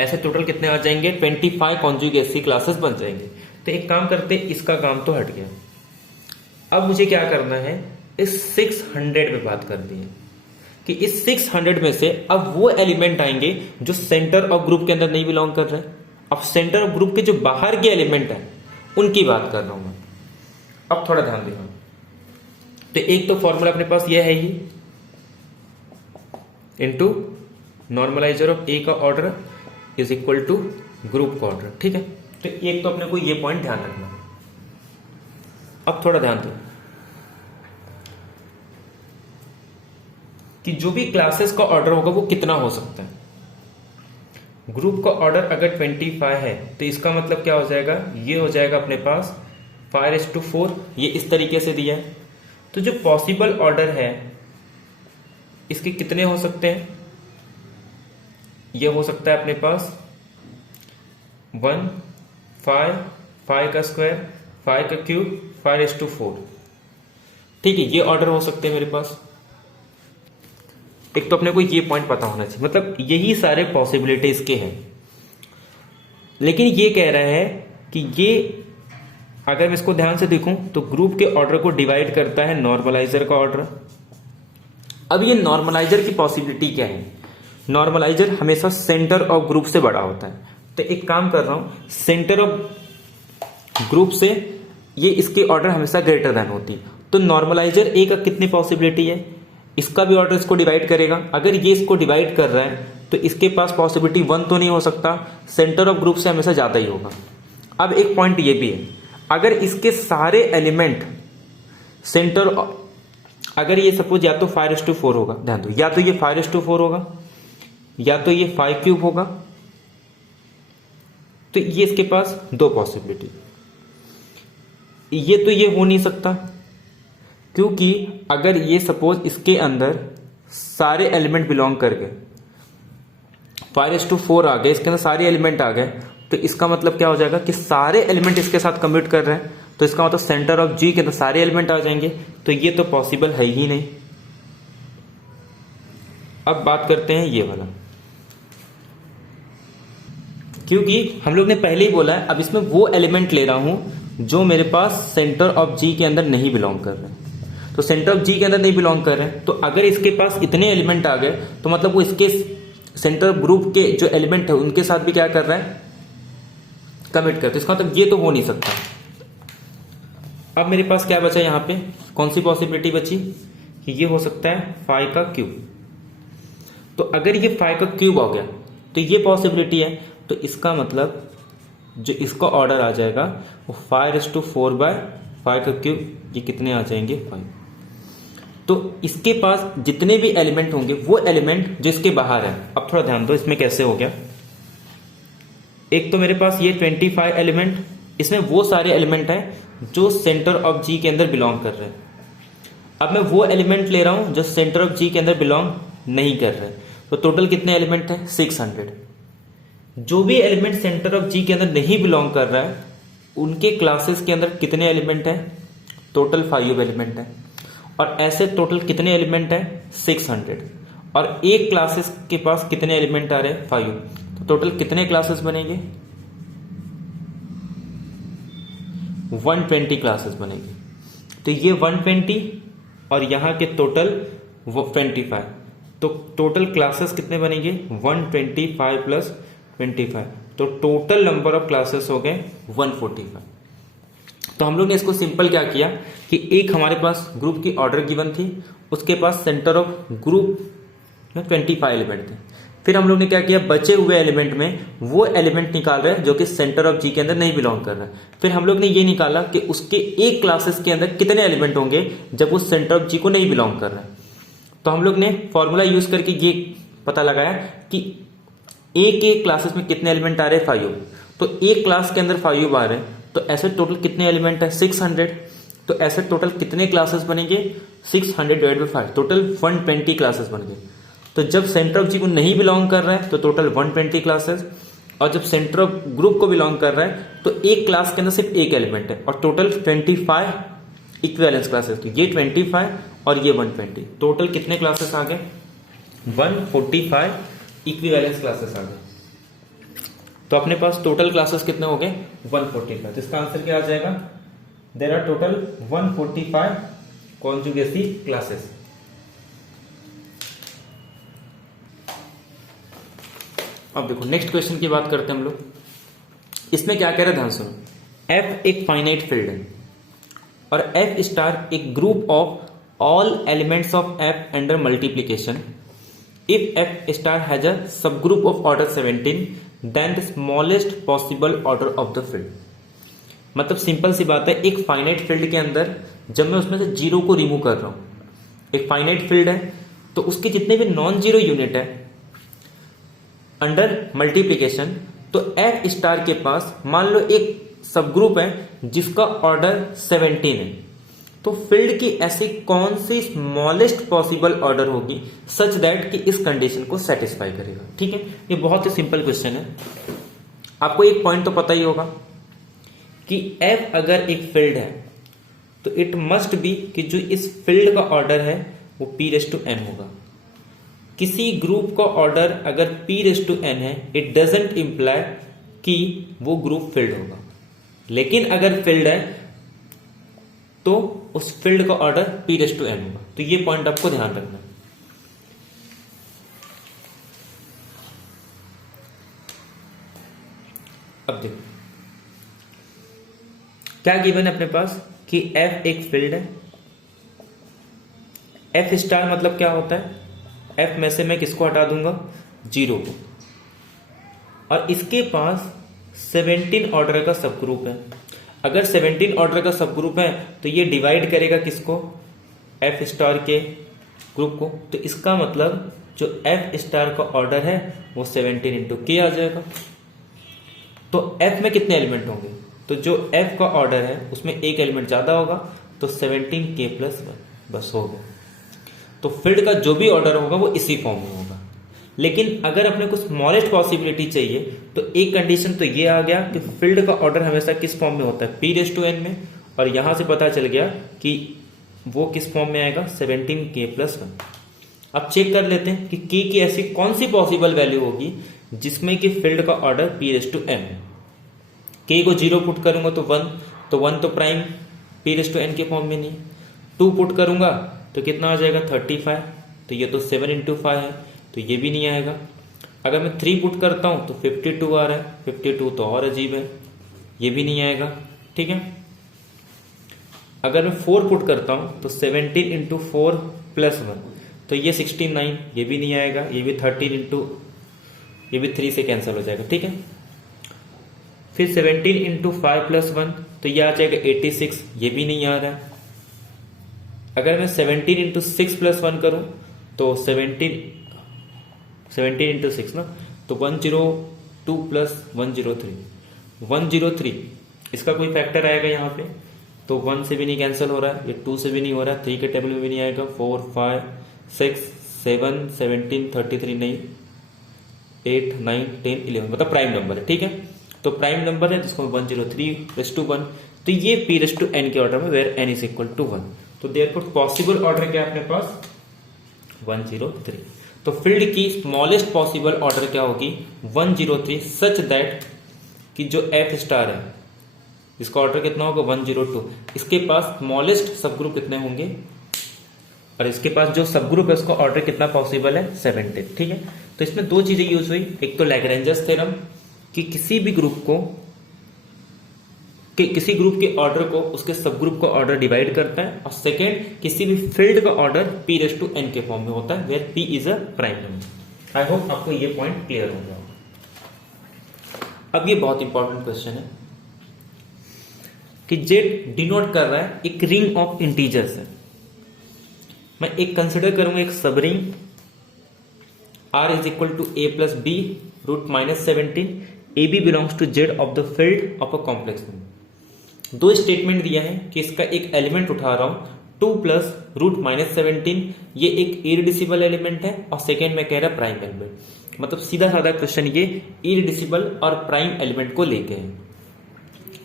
ऐसे टोटल कितने आ जाएंगे, 25 कॉन्जुगेसी क्लासेस बन जाएंगे। तो एक काम करते, इसका काम तो हट गया, अब मुझे क्या करना है, इस 600 पे बात करनी है कि इस 600 में से अब वो एलिमेंट आएंगे जो सेंटर ऑफ ग्रुप के अंदर नहीं बिलोंग कर रहे हैं। अब सेंटर ऑफ ग्रुप के जो बाहर के एलिमेंट है उनकी बात कर रहा हूं मैं। अब थोड़ा ध्यान देना, तो एक तो फॉर्मूला अपने पास ये है ही इंटू नॉर्मलाइजर ऑफ ए का order is equal to group का ऑर्डर। ठीक है, तो एक तो अपने को ये पॉइंट ध्यान रखना। अब थोड़ा ध्यान दो कि जो भी क्लासेस का ऑर्डर होगा वो कितना हो सकता है। ग्रुप का ऑर्डर अगर 25 है तो इसका मतलब क्या हो जाएगा, ये हो जाएगा अपने पास 5:4, ये इस तरीके से दिया है। तो जो पॉसिबल ऑर्डर है इसके कितने हो सकते हैं, ये हो सकता है अपने पास 1, 5, 5 का स्क्वायर, 5 का क्यूब, 5:4। ठीक है, ये ऑर्डर हो सकते हैं मेरे पास। एक तो अपने को ये पॉइंट पता होना चाहिए, मतलब यही सारे पॉसिबिलिटीज के हैं। लेकिन ये कह रहा है कि ये अगर मैं इसको ध्यान से देखूं तो ग्रुप के ऑर्डर को डिवाइड करता है नॉर्मलाइजर का ऑर्डर। अब ये नॉर्मलाइजर की पॉसिबिलिटी क्या है, नॉर्मलाइजर हमेशा सेंटर ऑफ ग्रुप से बड़ा होता है। तो एक काम कर रहा हूं, सेंटर ऑफ ग्रुप से ये इसके ऑर्डर हमेशा ग्रेटर देन होती है। तो नॉर्मलाइजर ए का कितनी पॉसिबिलिटी है, इसका भी ऑर्डर इसको डिवाइड करेगा। अगर ये इसको डिवाइड कर रहा है तो इसके पास पॉसिबिलिटी 1 तो नहीं हो सकता, सेंटर ऑफ ग्रुप से हमेशा ज्यादा ही होगा। अब एक पॉइंट ये भी है, अगर इसके सारे एलिमेंट सेंटर, अगर ये सपोज या तो 5:4 होगा, ध्यान दो, या तो ये 5:4 होगा या तो ये 5 क्यूब होगा। तो ये इसके पास दो पॉसिबिलिटी, ये तो ये हो नहीं सकता, क्योंकि अगर ये सपोज इसके अंदर सारे एलिमेंट बिलोंग कर गए, 5:4 आ गए, इसके अंदर सारे एलिमेंट आ गए, तो इसका मतलब क्या हो जाएगा कि सारे एलिमेंट इसके साथ कम्यूट कर रहे हैं, तो इसका मतलब सेंटर ऑफ जी के अंदर सारे एलिमेंट आ जाएंगे। तो ये तो पॉसिबल है ही नहीं। अब बात करते हैं ये वाला, क्योंकि हम लोग ने पहले ही बोला है, अब इसमें वो एलिमेंट ले रहा हूं जो मेरे पास सेंटर ऑफ जी के अंदर नहीं बिलोंग कर रहे हैं। तो सेंटर ऑफ जी के अंदर नहीं बिलोंग कर रहे हैं, तो अगर इसके पास इतने एलिमेंट आ गए तो मतलब वो इसके सेंटर ग्रुप के जो एलिमेंट है उनके साथ भी क्या कर रहा है, कमिट करते। इसका मतलब ये तो हो नहीं सकता। अब मेरे पास क्या बचा यहां पे, कौन सी पॉसिबिलिटी बची कि ये हो सकता है 5 का क्यूब। तो अगर ये 5 का क्यूब हो गया तो ये पॉसिबिलिटी है, तो इसका मतलब जो इसका ऑर्डर आ जाएगा वो 5:4/5 का क्यूब, ये कितने आ जाएंगे 5। तो इसके पास जितने भी एलिमेंट होंगे वो एलिमेंट जो इसके बाहर है। अब थोड़ा ध्यान दो इसमें कैसे हो गया, एक तो मेरे पास ये 25 एलिमेंट, इसमें वो सारे एलिमेंट हैं जो सेंटर ऑफ जी के अंदर बिलोंग कर रहे हैं। अब मैं वो एलिमेंट ले रहा हूं जो सेंटर ऑफ जी के अंदर बिलोंग नहीं कर रहे, तो टोटल कितने एलिमेंट हैं 600। जो भी एलिमेंट सेंटर ऑफ जी के अंदर नहीं बिलोंग कर रहा है उनके क्लासेस के अंदर कितने एलिमेंट हैं, टोटल 5 एलिमेंट हैं। और ऐसे टोटल कितने एलिमेंट हैं 600, और एक क्लासेस के पास कितने एलिमेंट आ रहे हैं 5, तो टोटल कितने क्लासेस बनेंगे 120 क्लासेस बनेंगे। तो ये 120 और यहां के टोटल 25, तो टोटल क्लासेस कितने बनेंगे 125 प्लस 25, तो टोटल नंबर ऑफ क्लासेस हो गए 145। तो हम लोग ने इसको सिंपल क्या किया कि एक हमारे पास ग्रुप की ऑर्डर गिवन थी, उसके पास सेंटर ऑफ ग्रुप में 25 एलिमेंट थे। फिर हम लोग ने क्या किया, बचे हुए एलिमेंट में वो एलिमेंट निकाल रहे हैं जो कि सेंटर ऑफ जी के अंदर नहीं बिलोंग कर रहा है। फिर हम लोग ने ये निकाला कि उसके एक क्लासेस के अंदर कितने एलिमेंट होंगे जब वो सेंटर ऑफ जी को नहीं बिलोंग कर रहा है। तो हम लोग ने फॉर्मूला यूज करके ये पता लगाया कि एक एक क्लासेस में कितने एलिमेंट आ रहे हैं 5, तो एक क्लास के अंदर 5 आ रहे हैं, तो ऐसे टोटल कितने एलिमेंट है 600। तो ऐसे टोटल कितने क्लासेस बनेंगे 600 डिवाइड बाय 5, टोटल 120 क्लासेस बन गए। तो जब सेंटर ऑफ जी को नहीं बिलोंग कर रहा है तो टोटल 120 क्लासेस, और जब सेंटर ऑफ ग्रुप को बिलोंग कर रहा है तो एक क्लास के अंदर सिर्फ एक एलिमेंट है, और टोटल 25 इक्विवेलेंस क्लासेस। तो ये 25 और ये 120, टोटल कितने क्लासेस आ गए 145 इक्विवेलेंस क्लासेस आ गए। तो अपने पास टोटल क्लासेस कितने हो गए 145। तो इसका आंसर क्या आ जाएगा, देयर आर टोटल 145 कॉन्जुगेसी क्लासेस। अब देखो नेक्स्ट क्वेश्चन की बात करते हैं हम लोग। इसमें क्या कह रहे हैं ध्यान सुनो, F एक फाइनाइट फील्ड है और F स्टार एक group of all elements of F under multiplication if F star has a subgroup of order 17 then the smallest possible order of the field. मतलब सिंपल सी बात है, एक फाइनाइट फील्ड के अंदर जब मैं उसमें से जीरो को रिमूव कर रहा हूं, एक फाइनाइट फील्ड है तो उसके जितने भी नॉन जीरो यूनिट है अंडर मल्टीप्लीकेशन, तो एफ स्टार के पास मान लो एक सब ग्रुप है जिसका ऑर्डर 17 है, तो फील्ड की ऐसी कौन सी स्मॉलेस्ट पॉसिबल ऑर्डर होगी सच दैट कि इस कंडीशन को सेटिस्फाई करेगा। ठीक है, ये बहुत ही सिंपल क्वेश्चन है। आपको एक पॉइंट तो पता ही होगा कि एफ अगर एक फील्ड है तो इट मस्ट बी कि जो इस फील्ड का ऑर्डर है वो p रेस टू n होगा। किसी ग्रुप का ऑर्डर अगर p रेस टू n है, इट डजंट इंप्लाई कि वो ग्रुप फील्ड होगा। लेकिन अगर फील्ड है तो उस फील्ड का order p raise to n होगा। तो ये पॉइंट आपको ध्यान रखना। अब देखो क्या गिवन है अपने पास कि f एक फील्ड है। f स्टार मतलब क्या होता है, f में से मैं किसको हटा दूंगा, जीरो को, और इसके पास 17 ऑर्डर का सब ग्रुप है। अगर 17 ऑर्डर का सब ग्रुप है तो ये डिवाइड करेगा किसको, f स्टार के ग्रुप को। तो इसका मतलब जो f स्टार का ऑर्डर है वो 17 इंटू के आ जाएगा। तो f में कितने एलिमेंट होंगे, तो जो f का ऑर्डर है उसमें एक एलिमेंट ज्यादा होगा, तो 17k प्लस 1 बस हो गया। तो फील्ड का जो भी ऑर्डर होगा वो इसी फॉर्म में होगा। लेकिन अगर अपने को स्मॉलेस्ट पॉसिबिलिटी चाहिए तो एक कंडीशन तो ये आ गया कि फील्ड का ऑर्डर हमेशा किस फॉर्म में होता है, p रेस टू n में, और यहां से पता चल गया कि वो किस फॉर्म में आएगा, 17k प्लस 1। अब चेक कर लेते हैं कि k की ऐसी कौन सी पॉसिबल वैल्यू होगी जिसमें कि फील्ड का order p raise to n। k को 0 पुट करूंगा तो 1, तो 1 तो prime p raise to n के फॉर्म में नहीं। 2 पुट करूंगा तो कितना आ जाएगा, 35, तो ये तो 7 इंटू 5 है, तो ये भी नहीं आएगा। अगर मैं 3 पुट करता हूं तो 52 आ रहा है, 52 तो और अजीब है, ये भी नहीं आएगा। ठीक है, अगर मैं 4 पुट करता हूं तो 17 इंटू 4 प्लस 1, तो ये 69, ये भी नहीं आएगा। ये भी 13 इंटू, ये भी 3 से कैंसिल हो जाएगा। ठीक है, फिर 17 इंटू 5 प्लस 1, तो ये आ जाएगा 86, ये भी नहीं आ रहा है। अगर मैं 17 इंटू 6 प्लस 1 करूं तो 17 इंटू 6 ना, तो 102 प्लस 103, इसका कोई फैक्टर आएगा यहाँ पे, तो 1 से भी नहीं कैंसिल हो रहा है, ये 2 से भी नहीं हो रहा है, 3 के टेबल में भी नहीं आएगा, 4 5 6 7 17 33 नहीं, 8 9 10 11, मतलब प्राइम नंबर है। ठीक है, तो प्राइम नंबर है जिसको 103 रेस टू 1, तो ये p रेस टू n के ऑर्डर में where n is equal to 1। तो देयरफॉर पॉसिबल ऑर्डर क्या है अपने पास, 103। तो फील्ड की स्मॉलेस्ट पॉसिबल ऑर्डर क्या होगी, 103, सच दैट कि जो f स्टार है इसका ऑर्डर कितना होगा, 102। इसके पास स्मॉलेस्ट सब ग्रुप कितने होंगे, और इसके पास जो सब ग्रुप है उसका ऑर्डर कितना पॉसिबल है, 17। ठीक है, तो इसमें दो चीजें यूज हुई, एक तो लैग्रेंजस थ्योरम कि किसी भी ग्रुप को किसी ग्रुप के ऑर्डर को उसके सब ग्रुप का ऑर्डर डिवाइड करता है, और सेकेंड किसी भी फील्ड का order p raise to n के फॉर्म में होता है where p is a prime number. I hope आपको ये पॉइंट क्लियर हो गया। अब ये बहुत इंपॉर्टेंट क्वेश्चन है कि जेड डिनोट कर रहा है एक रिंग ऑफ इंटीजर्स है। मैं एक कंसिडर करूंगा एक subring r is equal to a plus b root minus 17, a b belongs to z of the field of a complex number. दो स्टेटमेंट दिया है कि इसका एक एलिमेंट उठा रहा हूं 2 प्लस रूट माइनस 17, ये एक इरडिसिबल एलिमेंट है, और सेकेंड में कह रहा प्राइम एलिमेंट। मतलब सीधा साधा क्वेश्चन ये इरडिसिबल और प्राइम एलिमेंट को लेके है।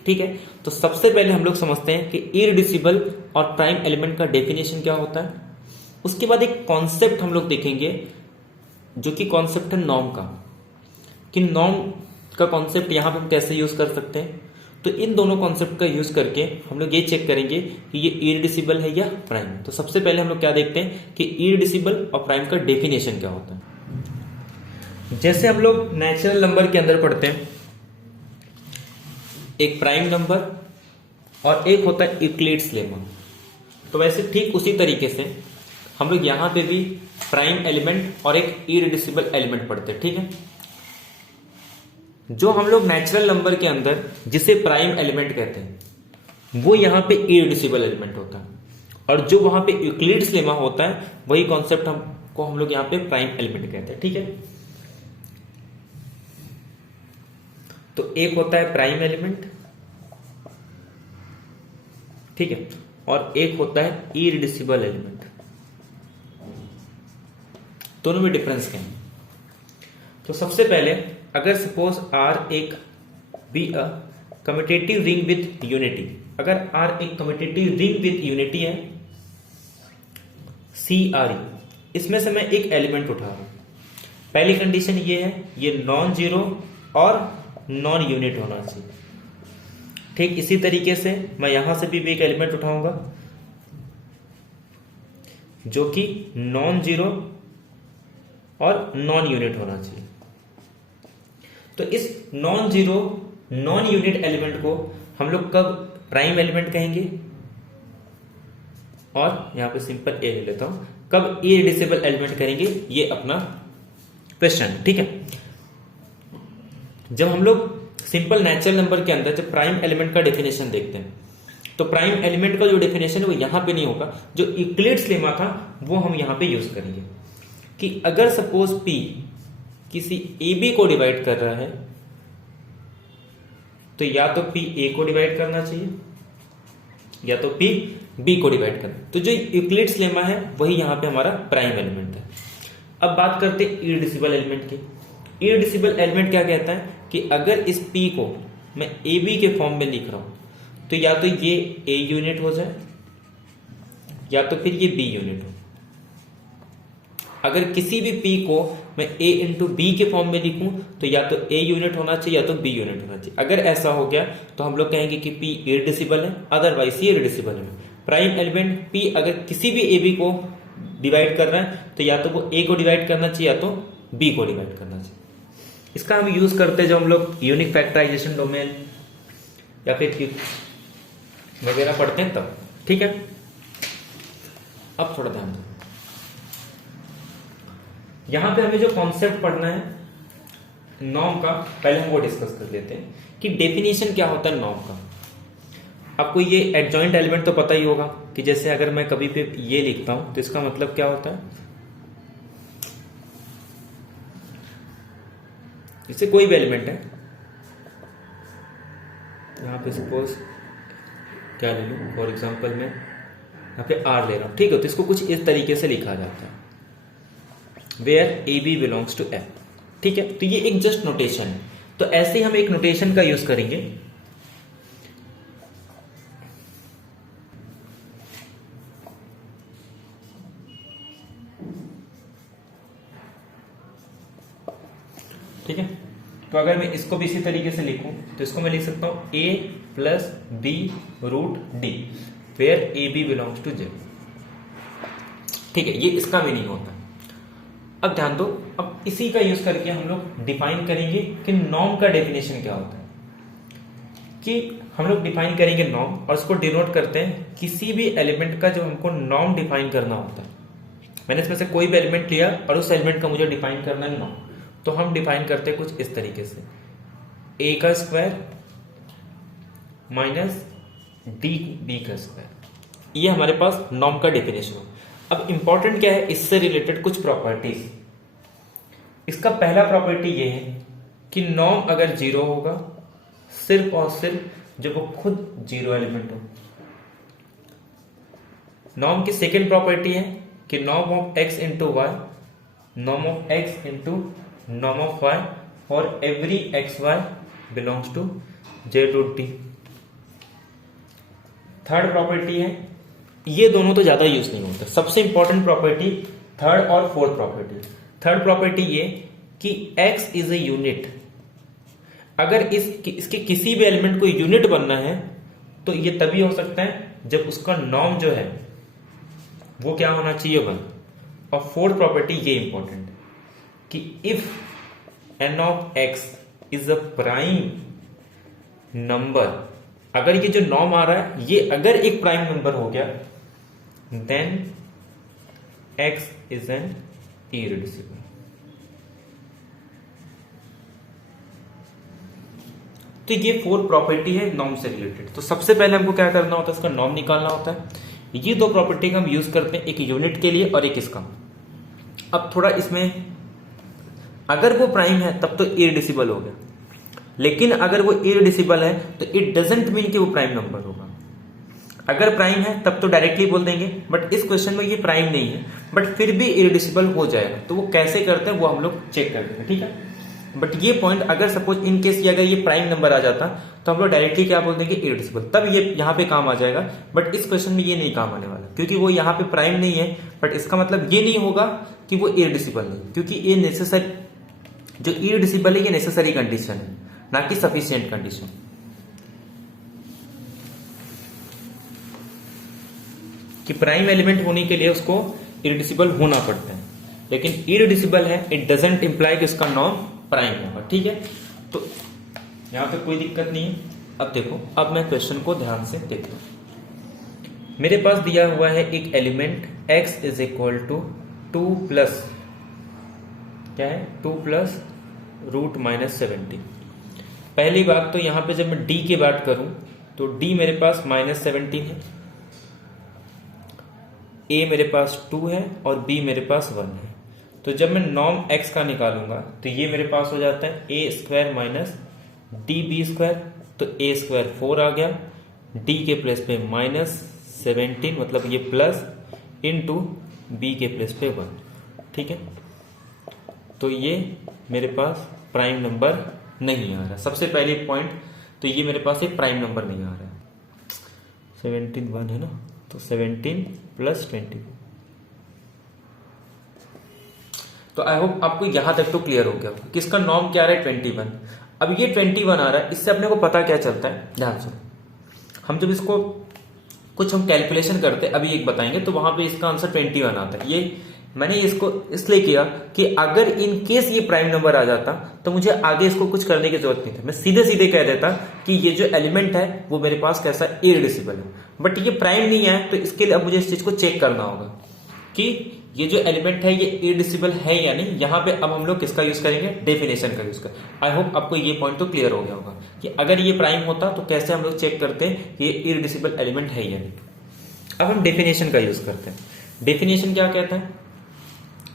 ठीक है, तो सबसे पहले हम लोग समझते हैं कि इरडिसिबल और प्राइम एलिमेंट का डेफिनेशन क्या होता है। उसके बाद एक कॉन्सेप्ट हम लोग देखेंगे जो कि कॉन्सेप्ट है नॉर्म का, कि नॉर्म का कॉन्सेप्ट यहां पर हम कैसे यूज कर सकते हैं। तो इन दोनों कॉन्सेप्ट का यूज करके हम लोग ये चेक करेंगे कि ये इरडिसिबल है या प्राइम है। तो सबसे पहले हम लोग क्या देखते हैं कि इरडिसिबल और प्राइम का डेफिनेशन क्या होता है। जैसे हम लोग नेचुरल नंबर के अंदर पढ़ते हैं, एक प्राइम नंबर और एक होता है यूक्लिड्स लेमा। तो वैसे ठीक उसी तरीके से हम लोग यहां पे भी प्राइम एलिमेंट और एक इरेड्यूसिबल एलिमेंट पढ़ते हैं, ठीक है। जो हम लोग नेचुरल नंबर के अंदर जिसे प्राइम एलिमेंट कहते हैं वो यहां पे इरेड्यूसिबल एलिमेंट होता है, और जो वहां पे यूक्लिड्स लेमा होता है वही कॉन्सेप्ट हम लोग यहां पे प्राइम एलिमेंट कहते हैं, ठीक है। तो एक होता है प्राइम एलिमेंट, ठीक है, और एक होता है इरेड्यूसिबल एलिमेंट। दोनों में डिफरेंस क्या है? तो सबसे पहले अगर सपोज आर एक be a commutative ring with unity, अगर आर एक कम्यूटेटिव रिंग विथ यूनिटी है सी आर ई, इसमें से मैं एक एलिमेंट उठा रहा हूं। पहली कंडीशन ये है ये नॉन जीरो और नॉन यूनिट होना चाहिए। ठीक इसी तरीके से मैं यहां से भी एक एलिमेंट उठाऊंगा जो कि नॉन जीरो और नॉन यूनिट होना चाहिए। तो इस non zero non unit element को हम लोग कब प्राइम एलिमेंट कहेंगे, और यहां पे सिंपल ए ले लेता हूं, कब इरेड्यूसिबल एलिमेंट करेंगे, ये अपना क्वेश्चन, ठीक है। जब हम लोग सिंपल नेचुरल नंबर के अंदर जब प्राइम एलिमेंट का डेफिनेशन देखते हैं तो प्राइम एलिमेंट का जो डेफिनेशन है वो यहां पे नहीं होगा, जो यूक्लिड्स लेमा था वो हम यहां पे यूज करेंगे कि अगर सपोज P किसी AB को डिवाइड कर रहा है तो या तो P A को डिवाइड करना चाहिए या तो P B को डिवाइड करना। तो जो यूक्लिड्स लेमा है वही यहां पे हमारा प्राइम एलिमेंट है। अब बात करते हैं इरेड्यूसिबल एलिमेंट की। इरेड्यूसिबल एलिमेंट क्या कहता है कि अगर इस P को मैं AB के फॉर्म में लिख रहा हूं तो या तो ये A यूनिट हो जाए या तो फिर ये B यूनिट हो। अगर किसी भी P को मैं A इंटू B के फॉर्म में लिखूं तो या तो A यूनिट होना चाहिए या तो B यूनिट होना चाहिए। अगर ऐसा हो गया तो हम लोग कहेंगे कि P इरेड्यूसिबल है, अदरवाइज ये इरेड्यूसिबल है। प्राइम एलिमेंट P अगर किसी भी AB को डिवाइड कर रहा है तो या तो वो A को डिवाइड करना चाहिए या तो B को डिवाइड करना चाहिए। इसका हम यूज करते हैं जब हम लोग यूनिक फैक्टराइजेशन डोमेन या फिर वगैरह पढ़ते हैं तब, ठीक है। अब थोड़ा ध्यान दो, यहां पे हमें जो कॉन्सेप्ट पढ़ना है नॉर्म का, पहले हम वो डिस्कस कर लेते हैं कि डेफिनेशन क्या होता है नॉर्म का। आपको ये एडजॉइंट एलिमेंट तो पता ही होगा कि जैसे अगर मैं कभी पे ये लिखता हूं तो इसका मतलब क्या होता है, इससे कोई भी एलिमेंट है, यहां पे सपोज क्या ले लूं, फॉर एग्जांपल मैं यहां पे आर ले रहा हूं, ठीक है। तो इसको कुछ इस तरीके से लिखा जाता है where a b belongs to f, ठीक है। तो ये एक जस्ट नोटेशन है। तो ऐसे ही हम एक नोटेशन का यूज करेंगे ठीक है। तो अगर मैं इसको भी इसी तरीके से लिखूं तो इसको मैं लिख सकता हूं a plus b root d where a b belongs to z, ठीक है। ये इसका मीनिंग होता है। अब ध्यान दो, अब इसी का यूज करके हम लोग डिफाइन करेंगे कि नॉर्म का डेफिनेशन क्या होता है। कि हम लोग डिफाइन करेंगे नॉर्म और उसको डिनोट करते हैं किसी भी एलिमेंट का जो हमको नॉर्म डिफाइन करना होता है। मैंने इसमें से कोई भी एलिमेंट लिया और उस एलिमेंट का मुझे डिफाइन करना है नॉर्म, तो हम डिफाइन करते हैं कुछ इस तरीके से a का स्क्वायर माइनस डी बी का स्क्वायर। ये हमारे पास नॉर्म का डेफिनेशन हो। अब इंपॉर्टेंट क्या है, इससे रिलेटेड कुछ प्रॉपर्टीज। इसका पहला प्रॉपर्टी ये है कि नॉर्म अगर जीरो होगा सिर्फ और सिर्फ जब वो खुद जीरो एलिमेंट हो। नॉर्म की सेकेंड प्रॉपर्टी है कि norm of x into y, norm of x into norm of y for every xy belongs to j root t। Third property है, ये दोनों तो ज्यादा यूज नहीं होता, सबसे इंपॉर्टेंट प्रॉपर्टी थर्ड और फोर्थ प्रॉपर्टी। थर्ड प्रॉपर्टी ये कि x इज ए यूनिट। अगर इसके किसी भी एलिमेंट को यूनिट बनना है तो ये तभी हो सकता है जब उसका नॉर्म जो है वो क्या होना चाहिए, 1। और फोर्थ प्रॉपर्टी ये इंपॉर्टेंट कि if n of x is a prime number, अगर ये जो नॉर्म आ रहा है ये अगर एक प्राइम नंबर हो गया then x is an irreducible. तो ये 4 प्रॉपर्टी है नॉर्म से रिलेटेड। तो सबसे पहले हमको क्या करना होता है, इसका नॉर्म निकालना होता है। ये 2 प्रॉपर्टी का हम यूज करते हैं, एक यूनिट के लिए और एक इसका। अब थोड़ा इसमें, अगर वो प्राइम है तब तो इररिड्यूसिबल हो गया, लेकिन अगर वो इररिड्यूसिबल है तो इट डजंट मीन कि वो प्राइम नंबर होगा। अगर प्राइम है तब तो डायरेक्टली बोल देंगे, बट इस क्वेश्चन में ये प्राइम नहीं है, बट फिर भी इररिड्यूसिबल हो जाएगा। तो वो कैसे करते हैं वो हम लोग चेक कर देंगे, ठीक है। बट ये पॉइंट अगर सपोज इन केस अगर ये प्राइम नंबर आ जाता तो हम लोग डायरेक्टली क्या बोल देंगे, इररिड्यूसिबल, तब ये यहाँ पे काम आ जाएगा। बट इस क्वेश्चन में ये नहीं काम आने वाला, क्योंकि वो यहाँ पे प्राइम नहीं है। बट इसका मतलब ये नहीं होगा कि वो इररिड्यूसिबल नहीं, क्योंकि ये नेसेसरी, जो इररिड्यूसिबल है ये नेसेसरी कंडीशन है, ना कि सफिशिएंट कंडीशन। कि प्राइम एलिमेंट होने के लिए उसको इररिड्यूसिबल होना पड़ता है, लेकिन इररिड्यूसिबल है इट डजंट इंप्लाई कि उसका नॉर्म प्राइम होगा, ठीक है। तो यहां पे कोई दिक्कत नहीं है। अब देखो, अब मैं क्वेश्चन को ध्यान से देखता हूं। मेरे पास दिया हुआ है एक element x is equal to 2 plus क्या है, 2 प्लस रूट माइनस 70। पहली बात तो यहां पे जब मैं d की बात करूं तो d मेरे पास माइनस 17 है, a मेरे पास 2 है और b मेरे पास 1 है। तो जब मैं नॉर्म x का निकालूंगा तो ये मेरे पास हो जाता है a square minus d b square. तो a स्क्वायर 4 आ गया, d के प्लेस पे माइनस 17 मतलब ये प्लस इनटू b के प्लेस पे 1, ठीक है। तो ये मेरे पास प्राइम नंबर नहीं आ रहा, सबसे पहले पॉइंट। तो ये मेरे पास एक प्राइम नंबर नहीं आ रहा है। 17 1 है ना, तो 17 प्लस 20। तो आई होप आपको यहां तक तो क्लियर हो गया कि इसका नॉर्म क्या आ रहा है, 21। अब ये 21 आ रहा है, इससे अपने को पता क्या चलता है, ध्यान सुनो। हम जब इसको कुछ हम कैलकुलेशन करते हैं, अभी एक बताएंगे, तो वहां पे इसका आंसर 21 आता है। ये मैंने इसको इसलिए किया कि अगर इन केस ये प्राइम नंबर आ जाता तो मुझे आगे इसको कुछ करने की जरूरत नहीं थी, मैं सीधे सीधे कह देता कि ये जो एलिमेंट है वो मेरे पास कैसा इररिड्यूसिबल है। बट ये प्राइम नहीं है, तो इसके लिए अब मुझे इस चीज को चेक करना होगा कि ये जो एलिमेंट है ये इररिड्यूसिबल है या नहीं। यहां पे अब हम लोग किसका यूज करेंगे, डेफिनेशन का यूज कर। आई होप आपको ये पॉइंट तो क्लियर हो गया होगा कि अगर ये प्राइम होता तो कैसे हम लोग चेक करते हैं कि ये इररिड्यूसिबल एलिमेंट है या नहीं। अब हम डेफिनेशन का यूज करते हैं। डेफिनेशन क्या कहता है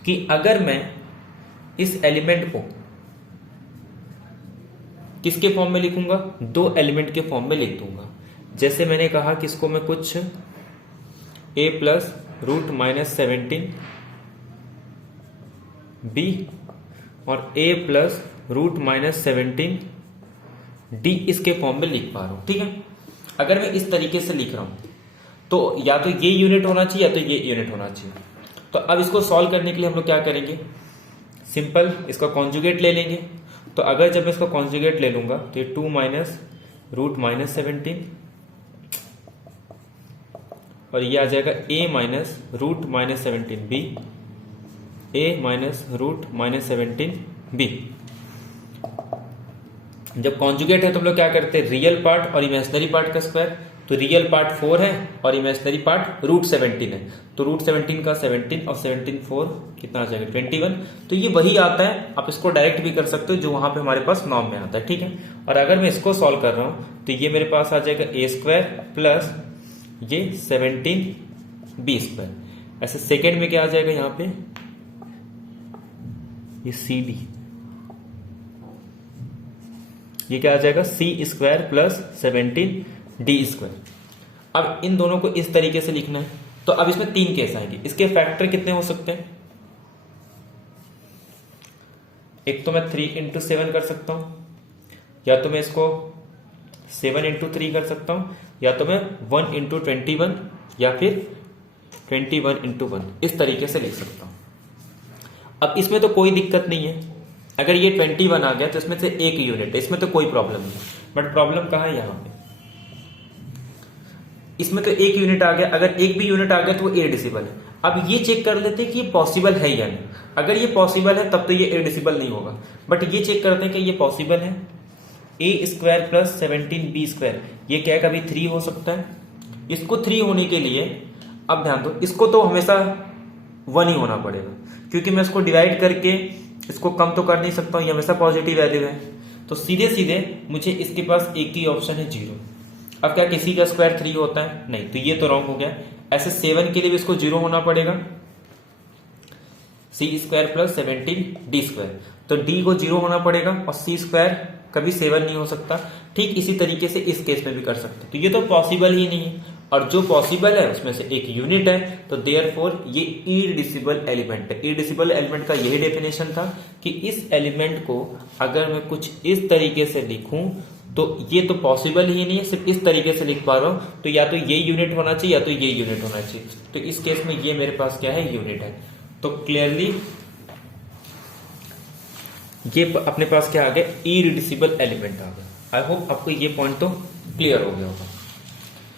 कि अगर मैं इस एलिमेंट को किसके फॉर्म में लिखूंगा, 2 एलिमेंट के फॉर्म में लिख दूंगा। जैसे मैंने कहा कि इसको मैं कुछ a plus root minus 17 b और a plus root minus 17 d इसके फॉर्म में लिख पा रहा हूं, ठीक है। अगर मैं इस तरीके से लिख रहा हूं तो या तो ये यूनिट होना चाहिए या तो ये यूनिट होना चाहिए। तो अब इसको सॉल्व करने के लिए हम लोग क्या करेंगे, सिंपल इसका कॉन्जुगेट ले लेंगे। तो अगर जब मैं इसका कॉन्जुगेट ले लूंगा तो ये 2 माइनस रूट माइनस 17 और ये आ जाएगा a minus root minus 17 b, a minus root minus 17 b। जब कॉन्जुगेट है तो हम लोग क्या करते हैं, रियल पार्ट और इमेजिनरी पार्ट का स्क्वायर। तो रियल पार्ट 4 है और इमेजिनरी पार्ट रूट 17 है। तो रूट 17 का 17 और 17 4 कितना आ जाएगा, 21। तो ये वही आता है, आप इसको डायरेक्ट भी कर सकते हो जो वहां पे हमारे पास नॉर्म में आता है, ठीक है। और अगर मैं इसको सॉल्व कर रहा हूं तो ये मेरे पास आ जाएगा a स्क्वायर प्लस ये 17 b स्क्वायर। ऐसे सेकेंड में क्या आ जाएगा, यहां पे ये सी डी, ये क्या आ जाएगा c square plus 17 D square. अब इन दोनों को इस तरीके से लिखना है। तो अब इसमें 3 केस आएंगे। इसके फैक्टर कितने हो सकते हैं, एक तो मैं 3 इंटू 7 कर सकता हूं, या तो मैं इसको 7 इंटू 3 कर सकता हूं, या तो मैं 1 इंटू 21 या फिर 21 इंटू 1 इस तरीके से लिख सकता हूं। अब इसमें तो कोई दिक्कत नहीं है, अगर ये 21 आ गया तो इसमें से एक यूनिट है, इसमें तो कोई प्रॉब्लम नहीं। बट प्रॉब्लम कहां है, यहां पे इसमें तो एक यूनिट आ गया। अगर एक भी यूनिट आ गया तो वो इररिड्यूसिबल है। अब ये चेक कर लेते हैं कि ये पॉसिबल है या नहीं। अगर ये पॉसिबल है तब तो ये इररिड्यूसिबल नहीं होगा, बट ये चेक करते हैं कि ये पॉसिबल है। a square plus 17 b square, ये क्या कभी 3 हो सकता है। इसको 3 होने के लिए अब ध्यान दो, इसको तो हमेशा 1 ही होना पड़ेगा, क्योंकि मैं इसको डिवाइड करके इसको कम तो कर नहीं सकता हूँ, ये हमेशा पॉजिटिव वैल्यू है। तो सीधे सीधे मुझे इसके पास एक ही ऑप्शन है 0। अब क्या किसी का स्क्वायर 3 होता है? नहीं, तो ये तो रॉन्ग हो गया। ऐसे 7 के लिए भी इसको 0 होना पड़ेगा, सी स्क्वायर प्लस 17d², तो d को 0 होना पड़ेगा और सी स्क्वायर कभी 7 नहीं हो सकता। ठीक इसी तरीके से इस केस में भी कर सकते, तो ये तो पॉसिबल ही नहीं है, और जो पॉसिबल है उसमें से एक यूनिट है, तो देयरफॉर ये इरडिसिबल एलिमेंट है। इरडिसिबल एलिमेंट का यही डेफिनेशन था कि इस एलिमेंट को अगर मैं कुछ इस तरीके से लिखूं तो ये तो पॉसिबल ही नहीं है, सिर्फ इस तरीके से लिख पा रहा हूं, तो या तो ये यूनिट होना चाहिए या तो ये यूनिट होना चाहिए। तो इस केस में ये मेरे पास क्या है? यूनिट है। तो क्लियरली ये अपने पास क्या आ गया? इरडिसिबल एलिमेंट आ गया। आई होप आपको ये पॉइंट तो क्लियर हो गया होगा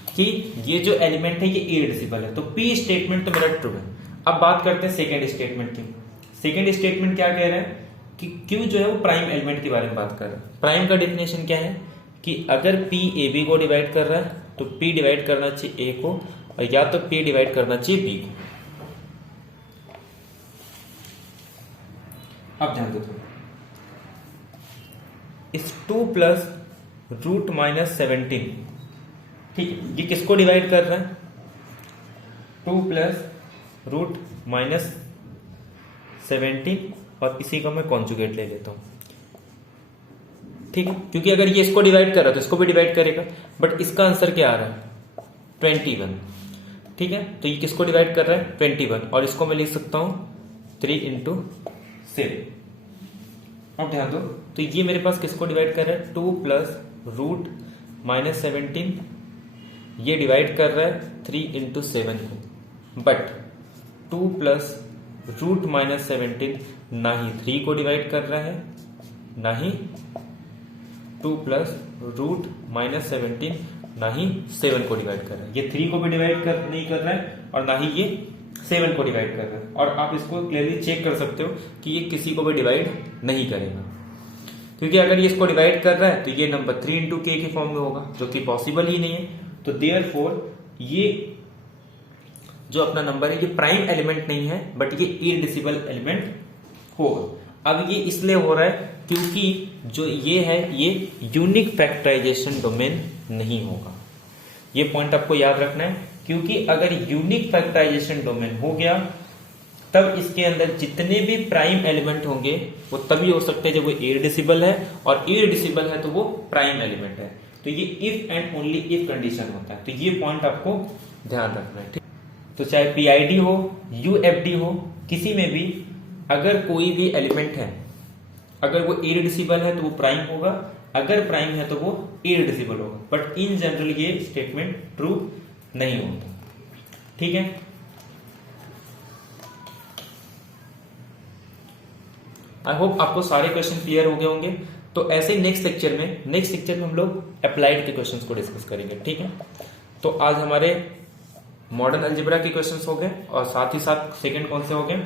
कि ये जो एलिमेंट है ये इरडिसिबल है। तो पी स्टेटमेंट तो मेरा ट्रू है। अब बात करते हैं सेकेंड स्टेटमेंट की। सेकेंड स्टेटमेंट क्या कह रहा है कि क्यू जो है वो प्राइम एलिमेंट के बारे में बात कर रहा है। प्राइम का डेफिनेशन क्या है कि अगर पी ए बी को डिवाइड कर रहा है तो पी डिवाइड करना चाहिए ए को, और या तो पी डिवाइड करना चाहिए बी को। अब ध्यान दो थोड़ा, इस 2 प्लस रूट माइनस 17, ठीक है, ये किसको डिवाइड कर रहा है? 2 प्लस रूट माइनस 17, और इसी का मैं कॉन्जुगेट ले लेता हूं, ठीक है, क्योंकि अगर ये इसको डिवाइड कर रहा है तो इसको भी डिवाइड करेगा, बट इसका आंसर क्या आ रहा है? 21, ठीक है, तो ये किसको डिवाइड कर रहा है? 21, और इसको मैं लिख सकता हूं 3 इंटू 7। अब ध्यान दो, तो ये मेरे पास किसको डिवाइड कर रहा है? 2 प्लस रूट माइनस 17, ये डिवाइड कर रहा है 3 इंटू 7 को, बट 2 प्लस रूट माइनस 17 ना ही 3 को डिवाइड कर रहा है, ना ही 2 प्लस रूट माइनस 17 ना ही 7 को डिवाइड कर रहा है। ये 3 को भी डिवाइड नहीं कर रहा है और ना ही ये 7 को डिवाइड कर रहा है। और आप इसको क्लियरली चेक कर सकते हो कि ये किसी को भी डिवाइड नहीं करेगा, क्योंकि अगर ये इसको डिवाइड कर रहा है तो ये नंबर 3 इंटू के की फॉर्म में होगा, जो कि पॉसिबल ही नहीं है। तो देयरफॉर ये जो अपना नंबर है ये प्राइम एलिमेंट नहीं है, बट ये इरडिसिबल एलिमेंट होगा। अब ये इसलिए हो रहा है क्योंकि जो ये है ये यूनिक फैक्टराइजेशन डोमेन नहीं होगा। ये पॉइंट आपको याद रखना है, क्योंकि अगर यूनिक फैक्टराइजेशन डोमेन हो गया तब इसके अंदर जितने भी प्राइम एलिमेंट होंगे वो तभी हो सकते हैं जब वो इरडिसिबल है, और इरडिसिबल है तो वो प्राइम एलिमेंट है। तो ये if and only if condition होता है, तो ये पॉइंट आपको ध्यान रखना है, ठीक। तो चाहे पीआईडी हो, यूएफडी हो, किसी में भी अगर कोई भी एलिमेंट है, अगर वो इरडिसिबल है तो वो प्राइम होगा, अगर प्राइम है तो वो इरडिसिबल होगा, बट इन जनरल ये स्टेटमेंट ट्रू नहीं होता, ठीक है। आई होप आपको सारे क्वेश्चन क्लियर हो गए होंगे। तो ऐसे नेक्स्ट लेक्चर में हम लोग अप्लाइड के क्वेश्चंस को डिस्कस करेंगे, ठीक है। तो आज हमारे मॉडर्न अलजेब्रा के क्वेश्चंस हो गए, और साथ ही साथ सेकंड कौन से हो गए?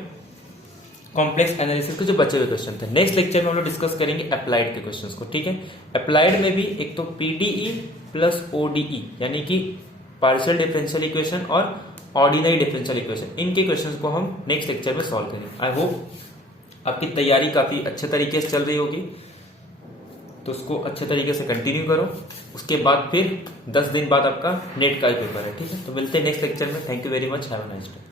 कॉम्प्लेक्स एनालिसिस के जो बचे हुए क्वेश्चन थे। नेक्स्ट लेक्चर में हम लोग डिस्कस करेंगे अप्लाइड के क्वेश्चंस को, ठीक है। अप्लाइड में भी एक तो पीडीई प्लस ओडीई यानी कि पार्शियल डिफरेंशियल इक्वेशन और ऑर्डिनरी डिफरेंशियल इक्वेशन, इनके क्वेश्चंस को हम नेक्स्ट लेक्चर में सॉल्व करेंगे। आई होप आपकी तैयारी काफी अच्छे तरीके से चल रही होगी, तो उसको अच्छे तरीके से कंटिन्यू करो। उसके बाद फिर 10 दिन बाद आपका नेट का ही पेपर है, ठीक है। तो मिलते हैं नेक्स्ट लेक्चर में। Thank you very much, have a nice day.